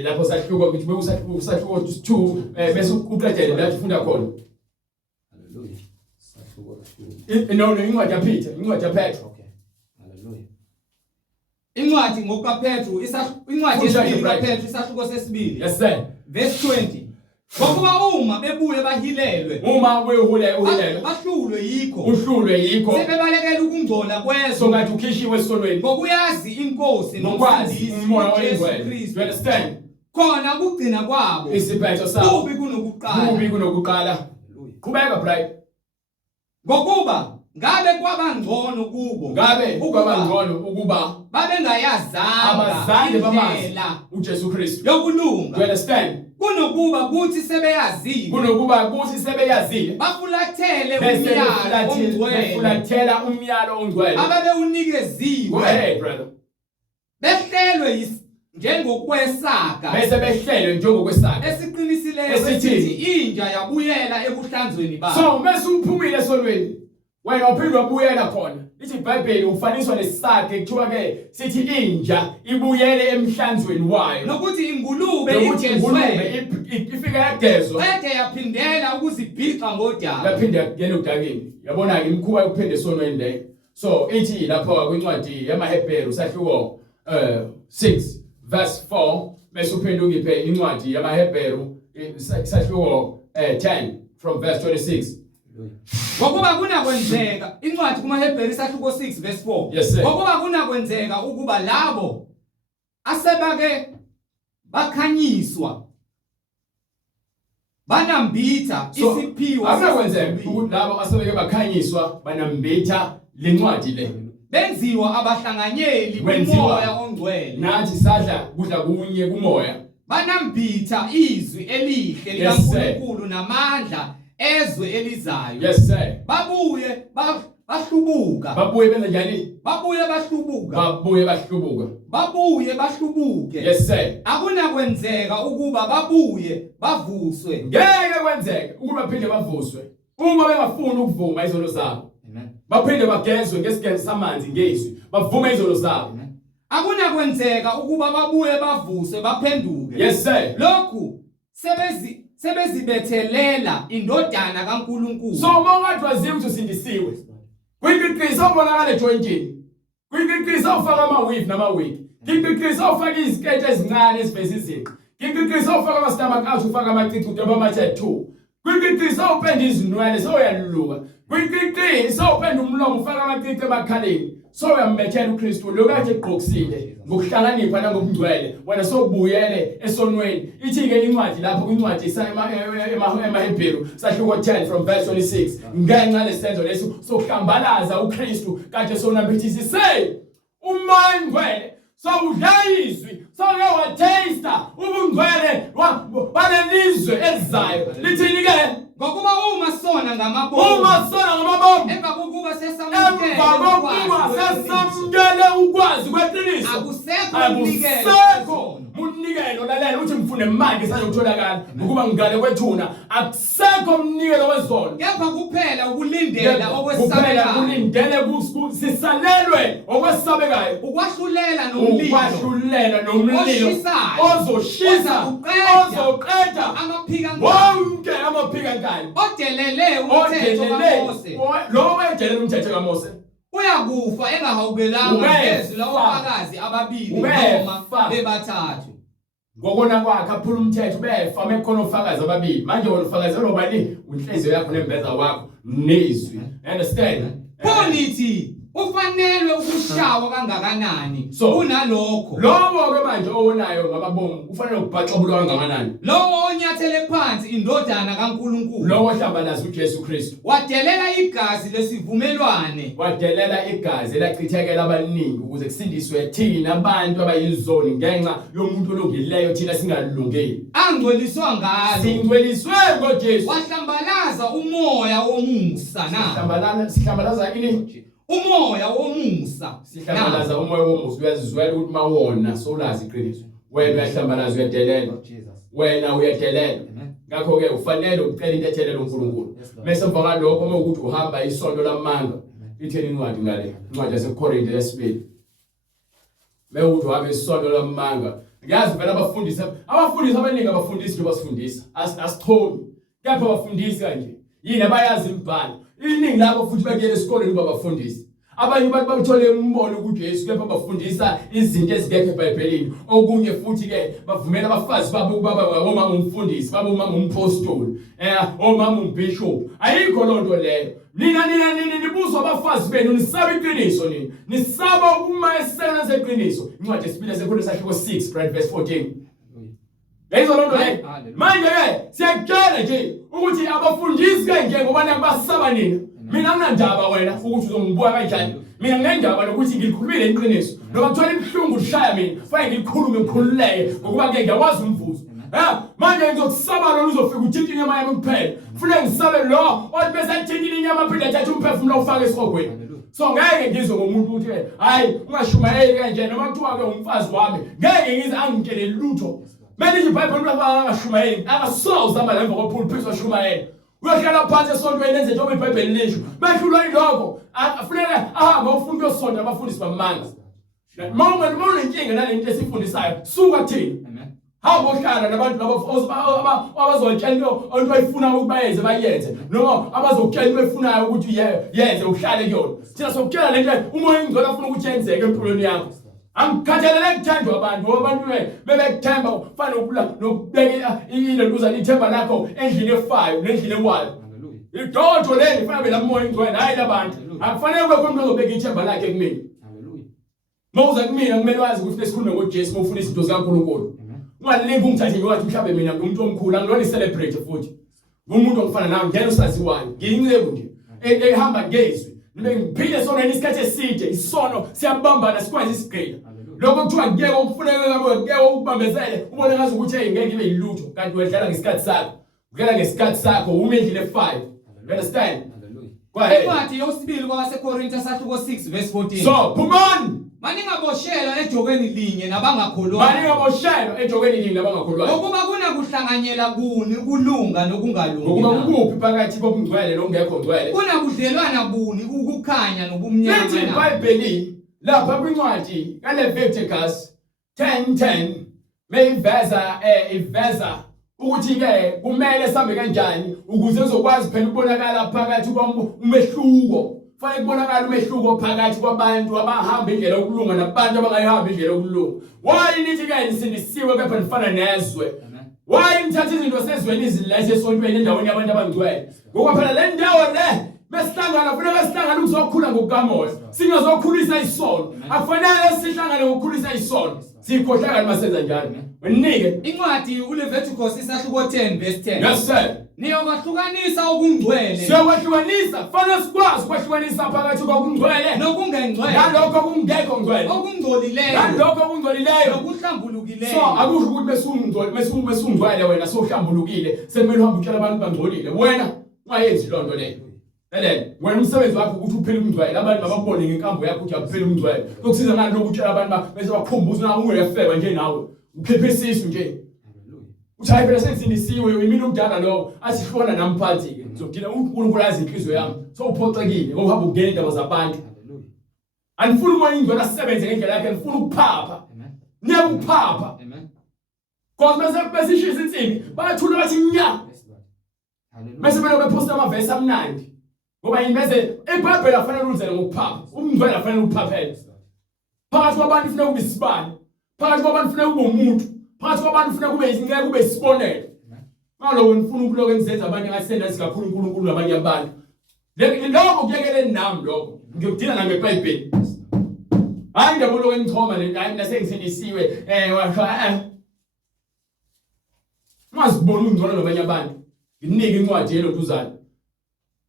lapho sahluko ukuthi usahluko 2 bese uqedele la ufunda khona. Hallelujah. No, incwadi yaPeter, incwadi yaPetro. Okay. Hallelujah. Incwadi ngokaPetru, incwadi yesibili kaPetru isahluko sesibili. Yes sir. Verse 20. Ngokuba uma bebuye bahilelwe Uma uhulelwe, bahlulwe yikho. uhlulwe yikho, Sebebalekele ukungcola kwezwe so ngathi ukhishiwe esonweni, ngokuyazi inkosi ngokwazi nomsindisi umoya uJesu oyingcwele. You Kristu. understand? Khona ukugcina kwabo. Isiphetho sabo Kubi kunokuqala. kubi kunokuqala. Qhubeka bright. Ngokuba ngabe kwabangcono kubo. Ngabe kwabangcono ukuba babengayazanga abazange bamazi indlela uJesu Kristu. You yokulunga. understand? Kunokuba kuthi sebeyazile Kunokuba kuthi sebeyazile bafulathele bese umyalo ongcwele befulathela umyalo ongcwele. Go ababewunikeziwe ahead brother. behlelwe njengokwesaka Bese behlelwe njengokwesaka. esiqinisileyo Esithi, esithi inja yabuyela ebuhlanzweni babo. So mase uphumile esonweni, wena waphindwa wabuyela khona. Ithi iBhayibheli ufaniswa nesakhe kuthiwa ke sithi inja ibuyele emhlanzweni wayo. Nokuthi ingulube Nokuthi ingulube igezwe ifika yagezwa, qede yaphindela ukuzibhixa ngodaka. yaphinde yangena udakeni. Yabona ke imkhuba yokuphinde esonweni leyo. So ithi lapha kwincwadi yamaHebheru sahluko 6 verse 4, bese uphinde ungiphe incwadi yamaHebheru Isahluko 10 from verse 26. Ngokuba kunakwenzeka incwadi kumaHebheru isahluko 6 verse 4. Yes, sir. Ngokuba kunakwenzeka ukuba labo asebake bakhanyiswa banambitha isiphiwo akunakwenzeka ukuthi labo asebeke bakhanyiswa banambitha lencwadi le. benziwa abahlanganyeli kumoya ongcwele Nathi sadla kudla kunye kumoya. banambitha izwi elihle likaNkulunkulu namandla ezwe elizayo. Yes sir. Babuye bahlubuka. Babuye benza njani? Babuye bahlubuka. Babuye bahlubuka. Babuye bahlubuke. Yes sir. Akunakwenzeka ukuba babuye bavuswe. Ngeke kwenzeke ukuba baphinde bavuswe uma bengafuni ukuvuma izono zabo. Amen. Baphinde bagezwe ngesigelo samanzi ngezwi bavume izono zabo. Akunakwenzeka ukuba babuye bavuswe baphenduke. Yes sir. Lokhu sebezibethelela indodana kaNkulunkulu. So mongathi waziwe ukuthi usindisiwe. Kuyiqiniso ubonakala ejointini. Kuyiqiniso ufaka ama-weave nama-wig. Kuyiqiniso ufaka izikete ezincane eziveza izinqa. Kuyiqiniso ufaka ama-stomach out ufaka amacici udoba ama-tattoo. Kuyiqiniso upenda izinwele soyaluluka. Kuyiqiniso upenda umlomo ufaka amacici emakhaleni. Soyambethela uKristu lo kade egqokisile ngokuhlakanipha nangokungcwele wena sobuyele esonweni. Ithi-ke incwadi lapho kwincwadi emaHebheru sahluko 10 from verse 26 ngenxa lesenzo leso sokuhlambalaza uKristu kade sonambithisise umoya ongcwele sowudla izwi soke wataster ubungcwele balelizwe elizayo. Lithini-ke? Ngokuba uma sona ngamabomu emva kokuba sesamukele ukwazi kweqiniso akusekho umnikelo lalela uthi ngifune manje sayotholakala ukuba ngigale kwethuna akusekho umnikelo wezono kepha kuphela ukulindela okwesabekayo kulindele sisalelwe okwesabekayo ukwahlulela nomlilo ozoshisa ozoqeda amaphika wonke amaphika nkani odelele umthetho kaMose. Lo wedelela umthetho kaMose uyakufa engahawukelanga ngezwi lawofakazi ababili noma bebathathu. ngokona kwakhe aphula umthetho befa mekhona ofakazi ababili. Manje wena ufakazi lobani unhliziyo yakho nembeza wakho nezwi. Understand? Polithi ufanele ukushawa kangakanani kunalokho. Lowo ke manje owonayo ngababomu ufanele ukubhaxobula kangakanani. Lowo onyathele phansi indodana kaNkulunkulu. Lowo hlambalaza uJesu Kristu. Wadelela igazi lesivumelwane. Wadelela igazi elachithekela abaningi ukuze kusindiswe thina abantu abayizoni ngenxa yomuntu olungileyo thina singalungeli. Angcweliswa ngalo. Singcweliswe ngoJesu. Wahlambalaza umoya womusa na. Sihlambalaza ini? Umoya womusa. Sihlambalaza umoya womusa. Uyazizwela ukuthi mawona solazi iqiniso. Wena uyahlambalaza uyadelela. Wena uyadelela. Ngakho ke ufanele ucela into ethelela uNkulunkulu. Bese emva kwalokho uma ukuthi uhamba isonto lamanga itheni incwadi ngale. Incwadi yaseKorinte yesibili. Mewuthi uhambe isonto lamanga. Ngiyazi vele abafundisi abaningi abafundisi nje basifundisa. Asithomi. Kepha abafundisi kanje. Yini abayazi imibhalo. Iningi labo futhi bakuyela esikoleni kuba bafundisi. Abanye bathi bakuthole umbono ukuthi Yesu kepha bafundisa izinto ezingekho eBhayibhelini. Okunye futhi ke bavumela abafazi babo ubaba omama umfundisi, baba umama umpostoli, omama umbishop. Ayikho lonto leyo. Nina nibuzwa abafazi benu nisaba iqiniso nini. Nisaba ukuma esekela seqiniso. Incwadi yesibili yaseKorinte sahluko 6 verse 14. Lezo lonto le. Manje ke siyakutshela nje ukuthi abafundisi kanje ngoba basaba nina. Mina nginandaba wena ukuthi uzongibuka kanjani. Mina nginendaba nokuthi ngilikhulumile iqiniso. Noma kuthola ibhlungu lishaya mina, fanele ngikhulume ngikhululeke ngokuba ke ngiyawazi umvuzo. Manje ngizokusaba lo uzofika uthinta inyama yami kuphela. Kufanele ngisabe lo othi bese athinta inyama aphinde athathe umphefumulo ufake esirogweni. So ngeke ngizwe ngomuntu ukuthi hayi ungashumayeli kanje noma kuthiwa ke umfazi wami ngeke ngize angitshele lutho. Manje iBhayibheli lafa angashumayeli akasoza ama lemva kopulpit washumayeli. Uyohlala phansi esontweni lenze njengoba iBhayibheli lisho. Behlulwa yiloko afanele ahamba ufunda uyosonta abafundisi bamanga. Mawunga unenkinga nalento esifundisayo suka thina. Hamba uhlala nabantu abazokutshela into bayifuna ukubayenze bayenze noma abazokutshela into efunayo ukuthi yenze uhlale kuyona. Thina sokutshela lento umoya ingcwele afuna ukuthi yenzeke empilweni yakho. Angikhathalele kuthandwa abantu bebekuthemba ufana nokubeka ilentuzana ithemba lakho endlini efayo nendlini ewayo. Idodo leli fanele lamoya ingcwele hayi labantu. Akufanele kube khona umuntu ozobeka ithemba lakhe kumina. Mawuza kumina kumele wazi ukuthi lesikhulume ngoJesu mawufuna izinto zikaNkulunkulu. Ungalingi ungithathe ngiwathi mhlawumbe mina ngumuntu omkhulu angilona celebrate futhi. Ngumuntu ongifana nawe ngene usaziwayo. Ngiyinceku nje. Ehamba ngezwi. Ngiphile sonweni isikhathi eside isono siyabambana sikwazi isigqila. Lokho kuthiwa ngeke ukufuneka ngabo ngeke ukubambezele ubone ngazi ukuthi ngeke ibe yilutho kanti wedlala ngesikhathi sakho. Udlala ngesikhathi sakho uma endlini e5. You understand? Incwadi yesibili kwabaseKorinte sahluko 6 verse 14. So, phumani. Maningaboshela ejokweni linye nabangakholwayo. Maningaboshela ejokweni linye nabangakholwayo. Ngokuba kunakuhlanganyela kuni ukulunga nokungalungi. Ngokuba kuphi phakathi kobungcwele nokungekho ngcwele. Kunabudlelwana buni ukukhanya nobumnyama. Lithi iBhayibheli lapha kwincwadi kaLeviticus 10:10 iveza ukuthi ke kumele sambe kanjani ukuze uzokwazi phela ukubonakala phakathi umehluko. Fanele kubonakala umehluko phakathi kwabantu abahamba indlela yokulunga nabantu abangayihamba indlela yokulunga. Why nithi ke nisindisiwe kepha nifana nezwe? Why nithatha izinto sezweni izilahle esontweni endaweni yabantu abangcwele? Ngoba phela le ndawo le besihlangana kufanele sihlangane ukuzokhula ngokukamoya. Singazokhulisa isono. Akufanele sihlangane ngokukhulisa isono. Sikhohlakala masenza njalo. Wenike incwadi uLeviticus isahluko 10 verse 10. Yes sir. Niyawahlukanisa okungcwele. Siyawahlukanisa, fanele sikwazi ukwahlukanisa phakathi kokungcwele nokungengcwele. Nalokho okungekho ngcwele. Okungcolileyo. Nalokho okungcolileyo. Nokuhlambulukileyo. So akusho ukuthi mesungcwele wena sohlambulukile, sekumele uhambe utshela abantu bangcolile. Wena ungayenzi lonto leyo. Elele, wena umsebenzi wakho ukuthi uphile umngcwele, abantu ababone ngenkambo yakho ukuthi uyaphila umngcwele. Kukusiza ngani lokho utshela abantu bese bakhumbuza nawe ungefeba nje nawe. Ukhiphe isisu nje. Uchayi phela sengizindisiwe imini omdala lo asihlona namphathi ke. Ngizodila uNkulunkulu azi inhliziyo yami. So uphoxekile ngoba uhamba ungena indaba zabantu. Anifuni ukubona ingcwele asebenze ngendlela yakhe, anifuni ukuphapha. Niya ukuphapha. Kodwa bese ishisa insimbi, bayathula bathi nya. Bese beposta amavesi amnandi. Ngoba yini bese iBhayibheli afanele uluzele ngokuphapha. Umngcwele afanele ukuphaphela. Phakathi kwabantu ufuna kube isibani. Phakathi kwabantu ufuna kube umuntu. Phakathi kwabantu ufuna kube izingeke kube isibonelo. Ngaloko ngifuna ukuloke engizenza abantu engasenda sikakhulu uNkulunkulu nabanye abantu. Lokho kuyekeleni nami lokho. Ngiyokudila na ngeBhayibheli. Hayi ngiyaboloke ngithoma le hayi mina sengizindisiwe Masibona ungcono nabanye abantu. Nginike incwadi yelotuzana.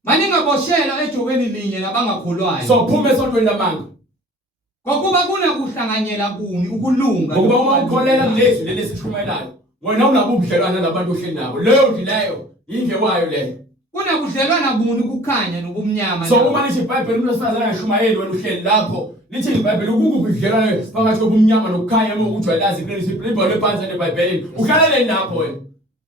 Maningaboshela ejokweni linye nabangakholwayo. So phuma esontweni lamanga. Ngokuba kunakuhlanganyela kuni ukulunga. Ngokuba uma ukholela kulezi leli sithumelayo, wena unabo ubudlelwana nabantu ohleli nabo. Leyo ndileyo indle wayo leyo. Kunabudlelwana buni ukukhanya nobumnyama. So uma lithi iBhayibheli umuntu osifazana ngashumayeli wena uhleli lapho. Lithi iBhayibheli ukubudlelwana phakathi kobunyama nokukhanya uma ukuthi walazi iqiniso libhalwe phansi neBhayibhelini. Uhlalele lapho wena.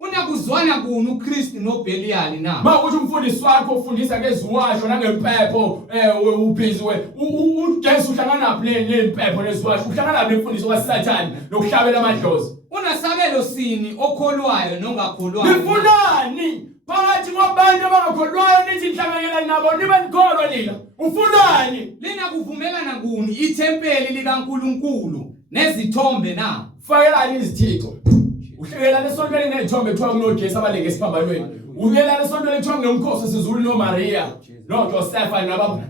Unakuzwana kuni uKristu noBeliali na? Mawukuthi umfundisi wakho ufundisa ngeziwasho nangempepho ubhizwe uJesu uhlangana naphi nempepho neziwasho uhlangana naphi nemfundiso kaSathane nokuhlabela amadlozi. Unasabelo sini okholwayo nongakholwayo? Nifunani phakathi kwabantu abangakholwayo nithi inhlanganyela nabo nibe nikholwa nina? Ufunani? Lina kuvumelana kuni ithempeli likaNkulunkulu nezithombe na? Fakelani izithixo. Uhlekela lesontweni nezithombe kuthiwa kunoJesu abalenge esiphambanweni. Uyela lesontweni kuthiwa kunomkhosi sizulu noMaria, noJoseph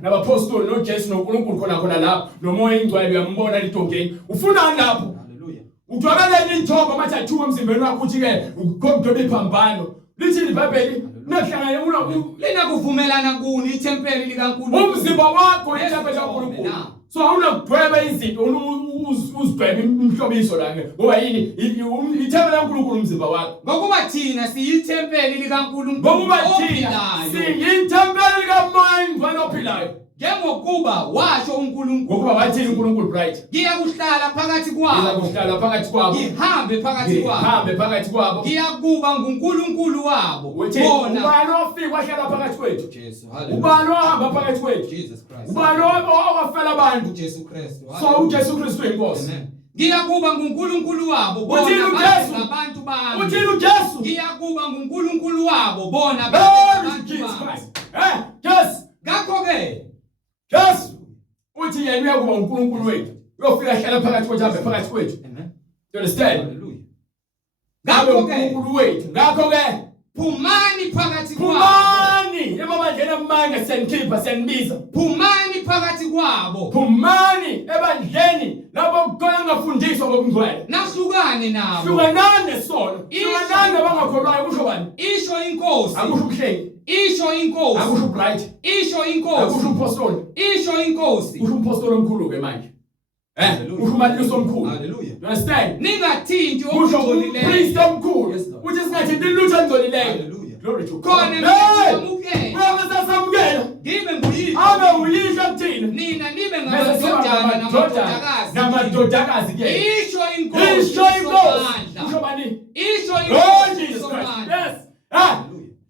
nabapostoli noJesu noNkulunkulu khona lapho nomoya ingcwele uyambona lidongeni. Ufunani lapho? Haleluya. Udwabelele ithombe amathathu emzimbeni wakho uthi ke ukhomdobe iphambano. Lithi iBhayibheli nahlangana lina kuvumelana kuni ithempeli likaNkulunkulu. Umzimba wakho yithempeli likaNkulunkulu. So awunakudweba izinto uzidweba imhlobiso la ke. Ngoba yini ithempeli likaNkulunkulu umzimba wakho. Ngokuba thina siyithempeli likaNkulunkulu. Ngokuba thina siyithempeli likamoya ingcwele ophilayo. Njengokuba washo uNkulunkulu. Ngokuba wathini uNkulunkulu right? Ngiyakuhlala phakathi kwabo. Ngiyakuhlala phakathi kwabo. Ngihambe phakathi kwabo. Ngihambe phakathi kwabo. Ngiyakuba nguNkulunkulu wabo. Bona ubani ofika wahlala phakathi kwethu? Jesu. Haleluya. Ubani ohamba phakathi kwethu? Jesus Christ. Ubani owafela abantu? Jesu Kristu. So uJesu Kristu inkosi. Amen. Ngiyakuba nguNkulunkulu wabo bona abantu bami. Uthini uJesu? Ngiyakuba nguNkulunkulu wabo bona abantu bami. Yes. Ngakho ke Yes. Uthi yena uyakuba uNkulunkulu wethu. uyofika hlala phakathi kwethu abe phakathi kwethu. Amen. You understand? Hallelujah. Ngakho Ngakho-ke, uNkulunkulu wethu. Ngakho-ke phumani phakathi kwabo. phumani ebandleni amanga senikhipha senibiza. Phumani phakathi kwabo. Phumani ebandleni labo kukhona ngafundiswa ngokungcwele. Nahlukane nabo. Hlukanani sono. Hlukanani abangakholwayo kusho bani? Isho inkosi. Akusho umhlengi. Isho inkosi. Akusho ubright. Isho inkosi. Akusho umpostoli. Isho inkosi. Kusho umpostoli omkhulu ke manje. Kusho uMalusi omkhulu. Hallelujah. You understand? Ningathinti Kusho okungcolileyo. umpriest omkhulu. Yes, Lord. Uthi singathinti lutho engcolileyo. Hallelujah. Glory to God. Khona ngiyasamukela. Uyasamukela. Ngibe nguyihlo. Abe uyihlo kuthina. Nina nibe Bese siba ngamadodana ngamadodakazi. namadodakazi. Namadodakazi ke. Isho inkosi. Isho inkosi. somandla. Kusho bani? Isho Oh inkosi. Jesus Christ. somandla. Yes.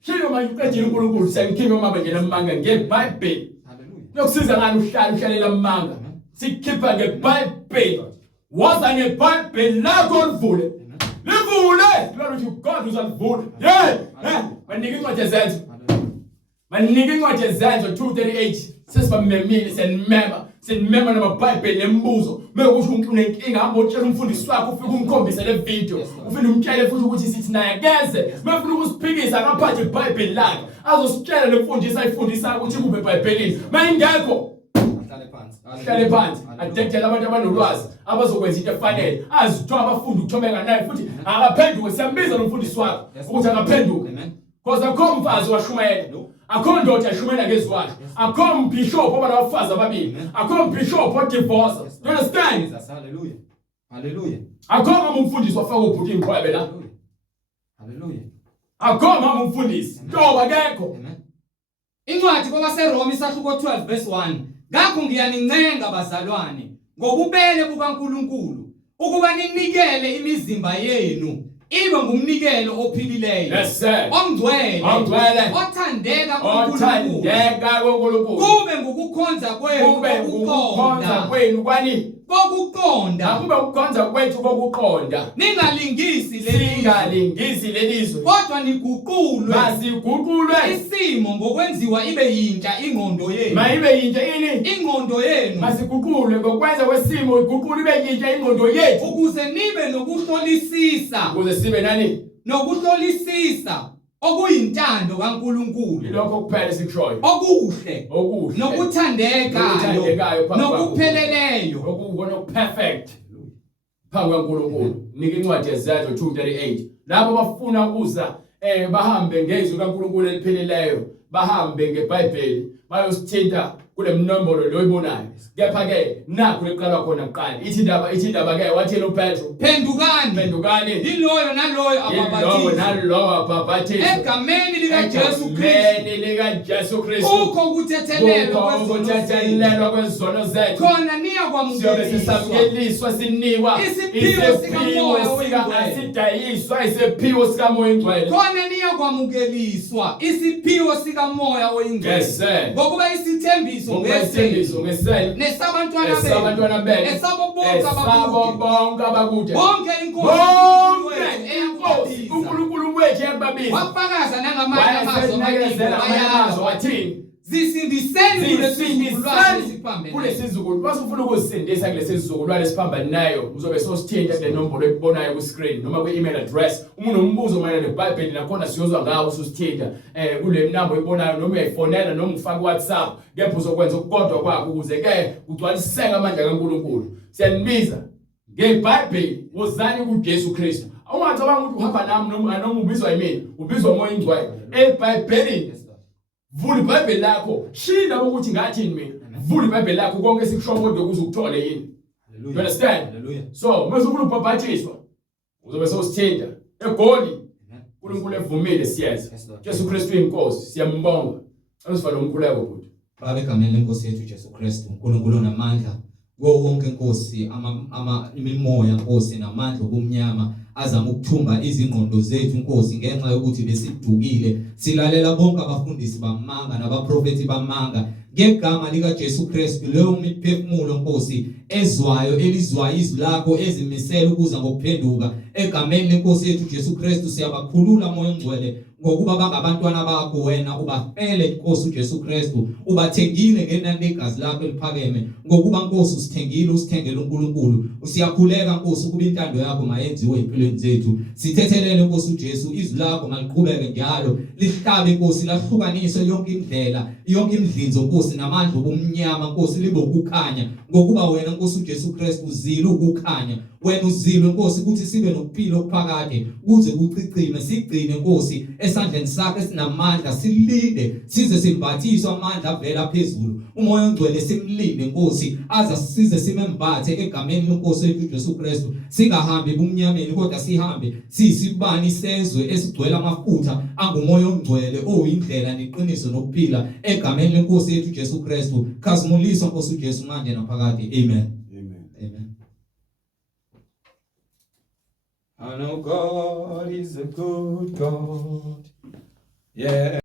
Shilo manje uqedile uNkulunkulu sengikhiphe amabandlela amanga ngeBhayibheli. Hallelujah. Yokusiza ngani uhlalela amanga. Sikhipha ngeBhayibheli. Waza ngeBhayibheli lakho olivule. Livule. Glory to God uzalivula. Yeah. Manika incwadi ezenzo. Manika incwadi ezenzo 2:38. Sesibamemile senimema namaBhayibheli nembuzo. Mekusho umuntu unenkinga hamba utshela umfundisi wakho ufike umkhombise le video. Ufike umtshele futhi ukuthi sithi naye keze. Mefuna ukusiphikisa akaphathe iBhayibheli lakhe. Azositshela lemfundisi ayifundisa ukuthi kube eBhayibhelini. Mayingekho hlale phansi adedela abantu abanolwazi abazokwenza into efanele azithiwa abafundi ukuthobeka naye futhi akaphenduke siyambiza nomfundisi wakhe ukuthi akaphenduke because akho mfazi washumayela akho ndoda yashumela ngezwayo akho mbishop abanabafazi ababili akho mbishop odivorce. You understand? Hallelujah. Hallelujah. Akho mama umfundisi wafaka ubhuti imqhwebe la. Hallelujah. Akho mama umfundisi ntoba akekho. Incwadi kwabaseRoma isahluko 12 verse 1. Ngakho ngiyanincenga bazalwane ngobubele bukaNkulunkulu ukuba ninikele imizimba yenu ibe ngumnikelo ophilileyo. Yes sir. Ongcwele. Othandeka kuNkulunkulu. Kube ngukukhonza kwenu kwani kokuqonda. Akube ukukhonza kwethu kokuqonda. Ningalingisi lelizwe. Kodwa niguqulwe. Masiguqulwe isimo ngokwenziwa ibe yintsha ingqondo yenu. Mayibe yintsha ini? Ingqondo yenu. Masiguqulwe ngokwenza kwesimo iguqulwe ibe yintsha ingqondo yethu. Ukuze nibe nokuhlolisisa. Ukuze sibe nani? Nokuhlolisisa okuyintando kaNkulunkulu. Lokho kuphela sikushoyo. Okuhle. Nokuthandekayo. Nokupheleleyo. Okubona perfect. Phambi kaNkulunkulu. Nika incwadi yezenzo 2:38. Labo bafuna ukuza bahambe ngezwi kaNkulunkulu elipheleleyo. Bahambe ngeBhayibheli. Bayosithinta kule mnombolo lo oyibonayo. Kepha ke nakho leqala khona kuqala. Ithi indaba ke wathela uPetro. Phendukani. Yiloyo naloyo ababhaptizi. Egameni likaJesu Kristu. Ukho ukuthethelelwa kwezono zethu. Khona niyakwamukiswa sinikwa isiphiwo sikamoya isiphiwo sikamoya oyingcwele. Khona niyakwamukeliswa isiphiwo sikamoya oyingcwele. Yes sir. Ngokuba isithembiso ngesele nesabantwana benu nesabo bonke abakude bonke inkosi uNkulunkulu wethu yababiza wafakaza nangamanye amazwi wathini zisindiseni kule sizukulwane basufuna ukuzisindisa kule sizukulwane esiphambanayo uzobe sosithinta kule nombolo eyibonayo ku screen noma ku email address umuntu nombuzo mayelana neBhayibheli nakhona siyozwa ngawo usithinta kule number oyibonayo noma uyayifonela noma ufaka WhatsApp kepha uzokwenza ukukodwa kwakho ukuze ke ugcwaliseke amandla kaNkulunkulu. Siyanibiza ngeBhayibheli wozani kuJesu Kristu. Awungacabanga ukuthi uhamba nami noma ubizwa yimina ubizwa umoya ingcwele eBhayibhelini. Vula iBhayibheli lakho shila ukuthi ngathini mina. Vula iBhayibheli lakho konke sikusho kodwa ukuze ukuthole yini. You understand? So mase ufuna ukubhaphathizwa uzobe sosithinta eGoli uNkulunkulu evumile siyenza. Jesu Kristu inkosi siyambonga. Asifale umkhuleko futhi. Baba egameni lenkosi yethu Jesu Kristu uNkulunkulu onamandla wonke inkosi imimoya inkosi namandla obumnyama azama ukuthumba izingqondo zethu inkosi ngenxa yokuthi besidukile silalela bonke abafundisi bamanga nabaprofeti bamanga ngegama lika Jesu Kristu leyo miphefumulo Nkosi ezwayo elizwayo izwi lakho ezimisela ukuza ngokuphenduka egameni lenkosi yethu Jesu Kristu siyabakhulula moya ongcwele ngokuba bangabantwana bakho wena ubafele Nkosi uJesu Kristu ubathengile ngenani legazi lakho eliphakeme ngokuba Nkosi usithengile usithengele uNkulunkulu usiyakhuleka Nkosi ukuba intando yakho mayenziwe empilweni zethu sithethelele Nkosi uJesu izwi lakho maliqhubeke njalo lihlabe Nkosi lahlukanise yonke indlela yonke imidlinzo Nkosi namandla obumnyama Nkosi libe ukukhanya ngokuba wena Nkosi uJesu Kristu uzile ukukhanya wena uzile Nkosi ukuthi sibe nokuphila okuphakade kuze kucicime sigcine Nkosi esandleni sakho esinamandla silinde size simbathiswe amandla avela phezulu umoya ongcwele simlinde Nkosi aza size simembathe egameni lenkosi yethu Jesu Kristu singahambi ebumnyameni kodwa sihambe sisibani sezwe esigcwele amafutha angumoya ongcwele oyindlela neqiniso nokuphila egameni lenkosi yethu Jesu Kristu khazimulisa Nkosi uJesu manje naphakade amen. Amen. I know God is a good God. Yeah.